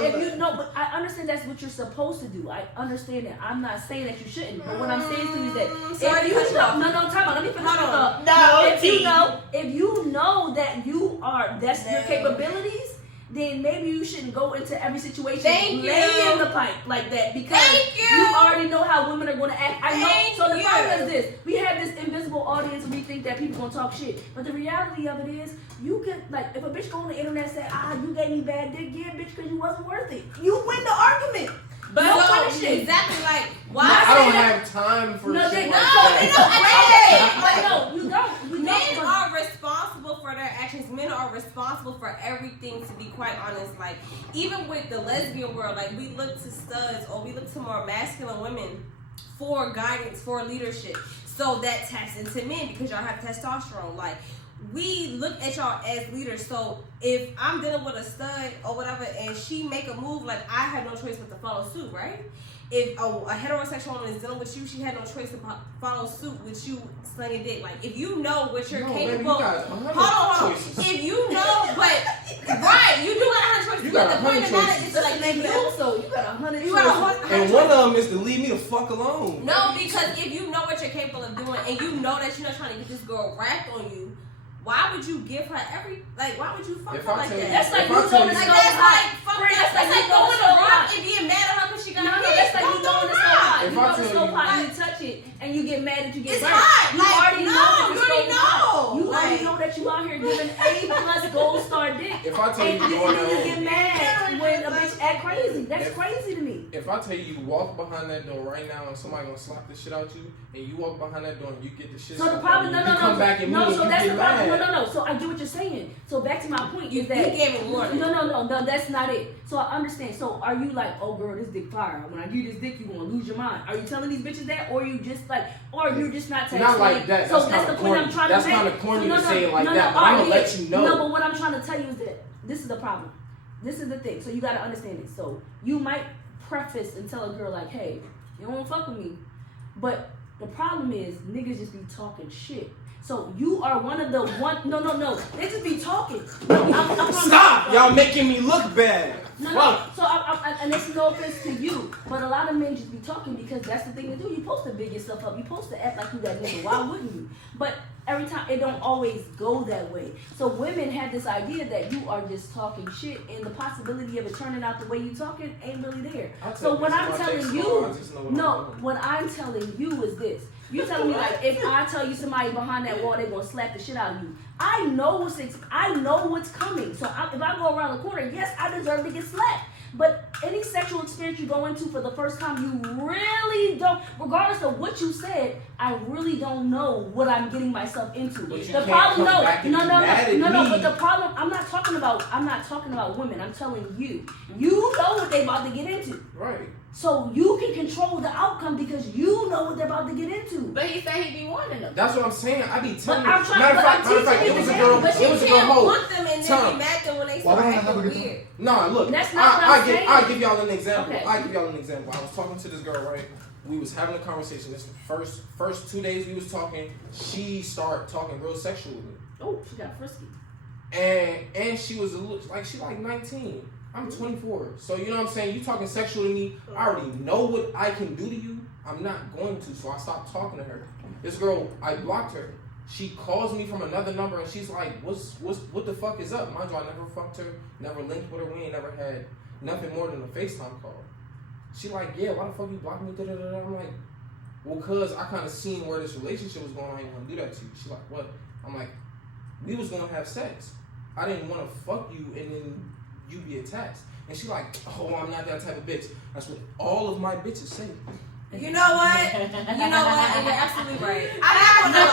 do. If you know, but I understand that's what you're supposed to do. I understand that. I'm not saying that you shouldn't. But what I'm saying to you is that Sorry, if cut you you off. no, time out. Let me finish Hold the on. thought. If you know that you are that's your capabilities, then maybe you shouldn't go into every situation Thank lay you. in the pipe like that because Thank you. already know how women are going to act. I know. Thank So the you. problem is this: we have this invisible audience, and we think that people gonna talk shit. But the reality of it is, you can like if a bitch go on the internet and say, you gave me bad dick, yeah, bitch, because you wasn't worth it. You win the argument. But no so, funny shit. exactly like why I don't have time for No, shit they like don't. that. No, you don't. You men don't. are responsible for their actions things. Men are responsible for everything, to be quite honest. Like, even with the lesbian world, like, we look to studs or we look to more masculine women for guidance, for leadership. So that taps into men because y'all have testosterone. Like, we look at y'all as leaders. So if I'm dealing with a stud or whatever and she make a move, like, I have no choice but to follow suit, right? If a heterosexual woman is dealing with you, she had no choice to follow suit with you slinging dick. Like, if you know what you're capable, hold on. If you know, but right, you do got 100 choices. You got the point 100 of that choices. is like, you got 100 you got 100 And one of them is to leave me the fuck alone. No, because if you know what you're capable of doing and you know that you're not trying to get this girl wrapped on you, why would you give her why would you fuck her like that? That's like you throwing the stove hot. That's like throwing a rock and being mad at her because she got hit. That's like you throwing the stove hot. You throw the stove hot and you touch it and you get mad that you get burnt. You already know. You already know that you out here giving A+ gold star dick. If I tell you and you get mad when a bitch act crazy. That's crazy to me. If I tell you walk behind that door right now and somebody gonna slap the shit out you, and you walk behind that door and you get the shit. So the problem, you come back and so that's the problem. mad. No. So I get what you're saying. So back to my point is that you gave me warning. No, that's not it. So I understand. So are you like, oh girl, this dick fire. When I give you this dick, you gonna lose your mind. Are you telling these bitches that, or you just like, or you're just not saying? Not like that. So that's the point I'm trying to make. That's kind of corny to say it like that. No, But I'm gonna let you know. No, but what I'm trying to tell you is that this is the problem. This is the thing. So you gotta understand it. So you might preface and tell a girl like, hey, you don't wanna fuck with me, but the problem is niggas just be talking shit. So you are one of the one. No. They just be talking. No, Stop! Y'all making me look bad. No. So and it's no offense to you, but a lot of men just be talking because that's the thing to do. You supposed to big yourself up. You supposed to act like you that nigga. Why wouldn't you? But every time it don't always go that way. So women have this idea that you are just talking shit, and the possibility of it turning out the way you talking ain't really there. So what I'm telling you is this. You telling me like if I tell you somebody behind that wall they gonna slap the shit out of you. I know what's coming. So if I go around the corner, yes, I deserve to get slapped. But any sexual experience you go into for the first time, you really don't, regardless of what you said, I really don't know what I'm getting myself into. The problem, no. But the problem, I'm not talking about women. I'm telling you, you know what they about to get into. Right. So you can control the outcome because you know what they're about to get into. But he said he be warning them. That's what I'm saying. I be telling you. Matter of fact, it was a girl. But you It was a can't girl. put them and then be mad when they start acting weird. Nah, look. That's not what I'm saying. I'll give y'all an example. Okay. I was talking to this girl, right? We was having a conversation. This first 2 days we was talking. She started talking real sexual with me. Oh, she got frisky. And she was she like 19. I'm 24. So you know what I'm saying? You talking sexual to me. I already know what I can do to you. I'm not going to. So I stopped talking to her. This girl, I blocked her. She calls me from another number and she's like, what the fuck is up? Mind you, I never fucked her, never linked with her. We ain't never had nothing more than a FaceTime call. She like, yeah, why the fuck you blocked me? Da-da-da-da. I'm like, well, cause I kind of seen where this relationship was going. I didn't want to do that to you. She like, what? I'm like, we was gonna have sex. I didn't want to fuck you and then you be attached. And she like, oh, I'm not that type of bitch. That's what all of my bitches say. You know what? And you're absolutely right. I'm not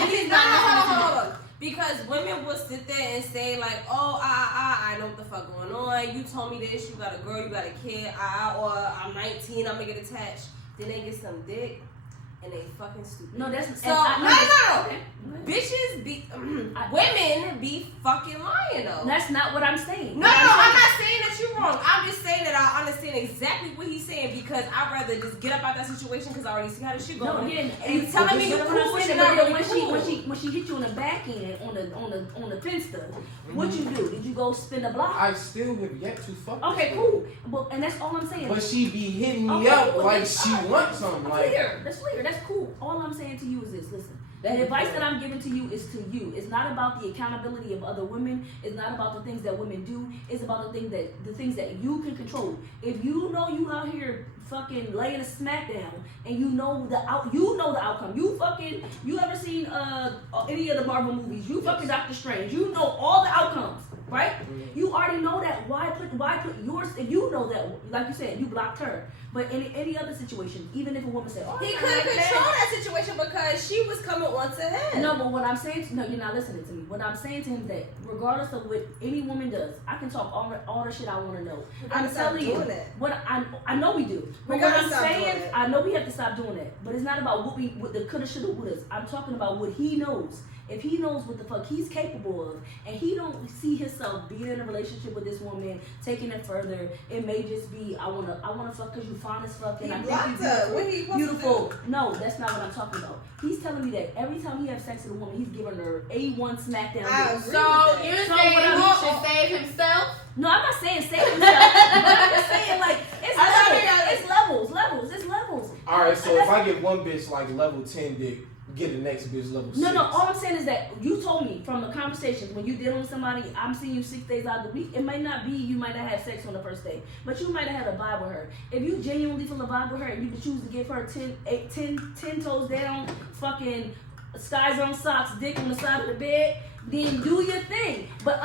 gonna lie. Because women will sit there and say like, oh, I know what the fuck going on. You told me this. You got a girl. You got a kid. Or I'm 19. I'm gonna get attached. Then they get some dick. And they fucking stupid. No, that's so. No. Bitches be women be fucking lying though. That's not what I'm saying. No, I'm not saying that you're wrong. I'm just saying that I understand exactly what he's saying because I'd rather just get up out that situation because I already see how the shit going. And you telling me you're cool, but you're not really cool. When she hit you in the back end on the finster, what you do? Did you go spin the block? I still have yet to fuck. Okay, cool. But and that's all I'm saying. But she be hitting me up like she wants something. That's clear. That's cool. All I'm saying to you is this. Listen. The advice that I'm giving to you is to you. It's not about the accountability of other women. It's not about the things that women do. It's about the things that you can control. If you know you out here fucking laying a smackdown and you know the outcome. You ever seen any of the Marvel movies? You fucking Doctor Strange. You know all the outcomes, right? You already know that. Why put put yours if you know that, like you said, you blocked her. But in any other situation, even if a woman said, "Oh, he couldn't control that situation because she was coming on to him." No, but what I'm saying, no, you're not listening to me. What I'm saying to him is that regardless of what any woman does, I can talk all the shit I want to know. I'm telling you, what I know we do. But what I'm saying, I know we have to stop doing that. But it's not about what the coulda, shoulda, wouldas. I'm talking about what he knows. If he knows what the fuck he's capable of, and he don't see himself being in a relationship with this woman, taking it further, it may just be I wanna fuck because you fine as fuck and I think you're beautiful. No, that's not what I'm talking about. He's telling me that every time he has sex with a woman, he's giving her A1 smackdown. So you're saying he should save himself? No, I'm not saying save himself. I'm just saying like it's levels. All right, so if I get one bitch like level 10 dick, get the next bitch level 6. No, all I'm saying is that you told me from the conversation when you dealing with somebody, I'm seeing you 6 days out of the week. It might not be you might not have sex on the first day, but you might have had a vibe with her. If you genuinely feel a vibe with her and you can choose to give her 10 toes down, fucking skies on socks, dick on the side of the bed, then do your thing. But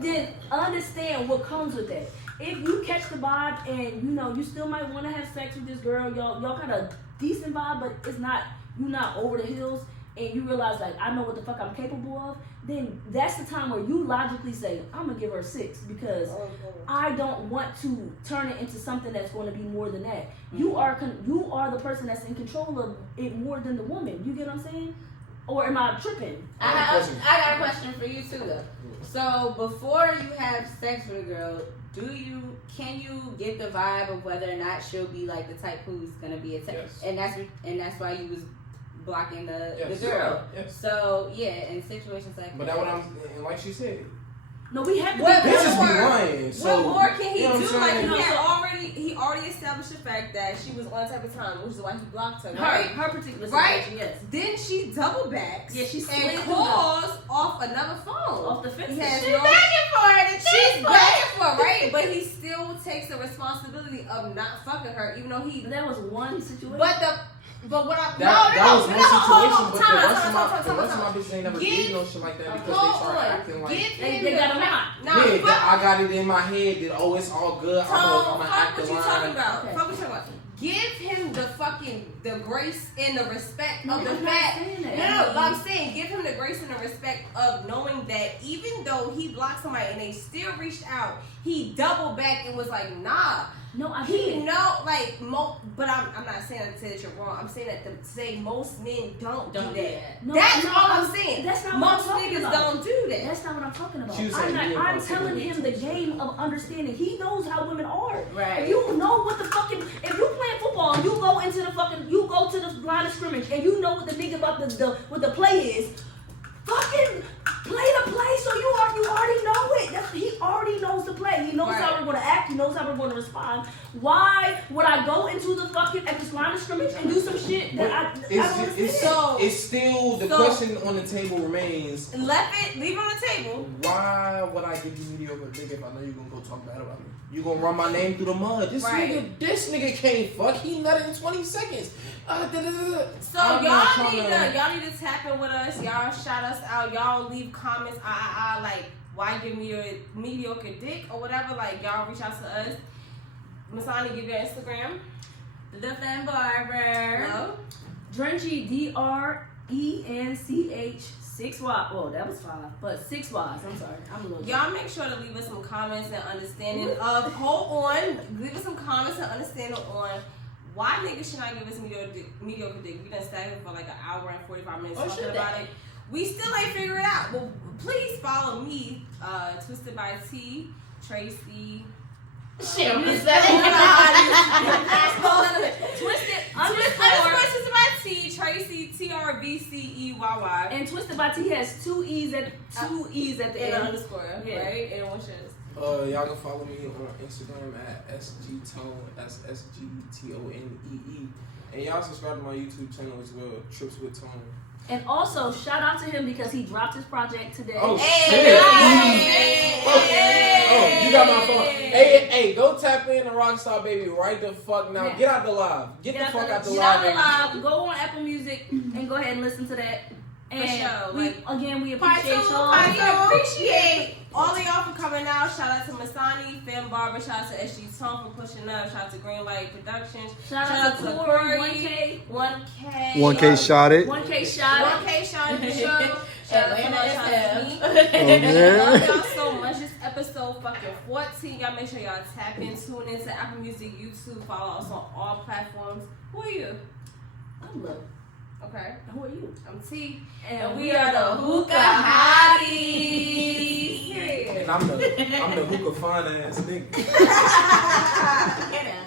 then understand what comes with that. If you catch the vibe and you still might want to have sex with this girl, y'all got a decent vibe, but it's not you're not over the hills, and you realize like I know what the fuck I'm capable of, then that's the time where you logically say I'm gonna give her 6 because I don't want to turn it into something that's going to be more than that. You are the person that's in control of it more than the woman. You get what I'm saying? Or am I tripping? I got a question for you too though. So before you have sex with a girl, can you get the vibe of whether or not she'll be like the type who's gonna be a type? Yes. And that's why you was blocking the girl. Yes. So yeah, in situations like that. But that's what and like she said. No, we have to bitches be lying. So, what more can he do? Like he already established the fact that she was on type of time, which is why he blocked her. Her particular situation, yes. Then she double backs. Yeah, she and calls off another phone. Off the fence. She's begging for it. She's begging for it, right? But he still takes the responsibility of not fucking her, even though he. That was one situation. But what I that was one situation, but the rest of my bitches ain't never did no shit like that because they started acting like they got a lot. I got it in my head that it's all good. I'm gonna act the line. Fuck what you talking about. Give him the grace and the respect of the fact. No, but I'm saying give him the grace and the respect of knowing that even though he blocked somebody and they still reached out, he doubled back and was like, nah. No, I didn't. But I'm not saying that you're wrong. I'm saying that most men don't do that. No, that's all I'm saying. That's not most what I'm niggas about. Don't do that. That's not what I'm talking about. I'm telling him the game of understanding. He knows how women are. Right. If you know what the fucking, if you playing football and you go to the line of scrimmage and you know what the nigga about what the play is, fucking play the play so you already know it. He already knows the play. He knows how we're going to act. He knows how we're going to respond. Why would I go into the fucking at this line of scrimmage and do some shit that I don't understand? It's still the question on the table remains. Leave it on the table. Why would I give you mediocre dick if I know you're gonna go talk bad about me? You gonna run my name through the mud? This nigga can't fuck. He nutted in 20 seconds. So y'all need to tap in with us. Y'all shout us out. Y'all leave comments. Like why give me a mediocre dick or whatever. Like y'all reach out to us. Masani, give your Instagram. The Flame Barber. No. Drenchy DRENCH 6 Y. Oh, that was 5, but 6 Ys. I'm sorry. I'm a little. Y'all make sure to leave us some comments and understanding of. Hold on. Leave us some comments and understanding on why niggas should not give us mediocre dick. We done sat here for like an hour and 45 minutes talking about it. We still ain't figured it out. But please follow me, Twisted by T, Tracy. Shit, Twisted by T, Tracy, TRVCEYY. And Twisted by T has 2 E's at the end. Underscore, right? And one shows. Y'all can follow me on Instagram at SGTone, SSGTONEE. And y'all subscribe to my YouTube channel as well, Trips with Tonee. And also, shout out to him because he dropped his project today. Oh, shit. Oh, you got my phone. Hey, go tap in to Rockstar Baby right the fuck now. Get out the live. Get the fuck out the live. Go on Apple Music and go ahead and listen to that. sure. We appreciate y'all. We appreciate all of y'all for coming out. Shout out to Masani, Fem Barber. Shout out to SG Tone for pushing up. Shout out to Greenlight Productions. Shout out to Corey. 1K shot it. 1K shot it. 1K shot it for sure. Shout out to me. Oh, Love y'all so much. This episode fucking 14. Y'all make sure y'all tap in, tune into Apple Music, YouTube. Follow us on all platforms. Who are you? I'm Love. Okay. And who are you? I'm T. And we are the Hookah Hotties. Period. And I'm the hookah fine ass nigga. Get out.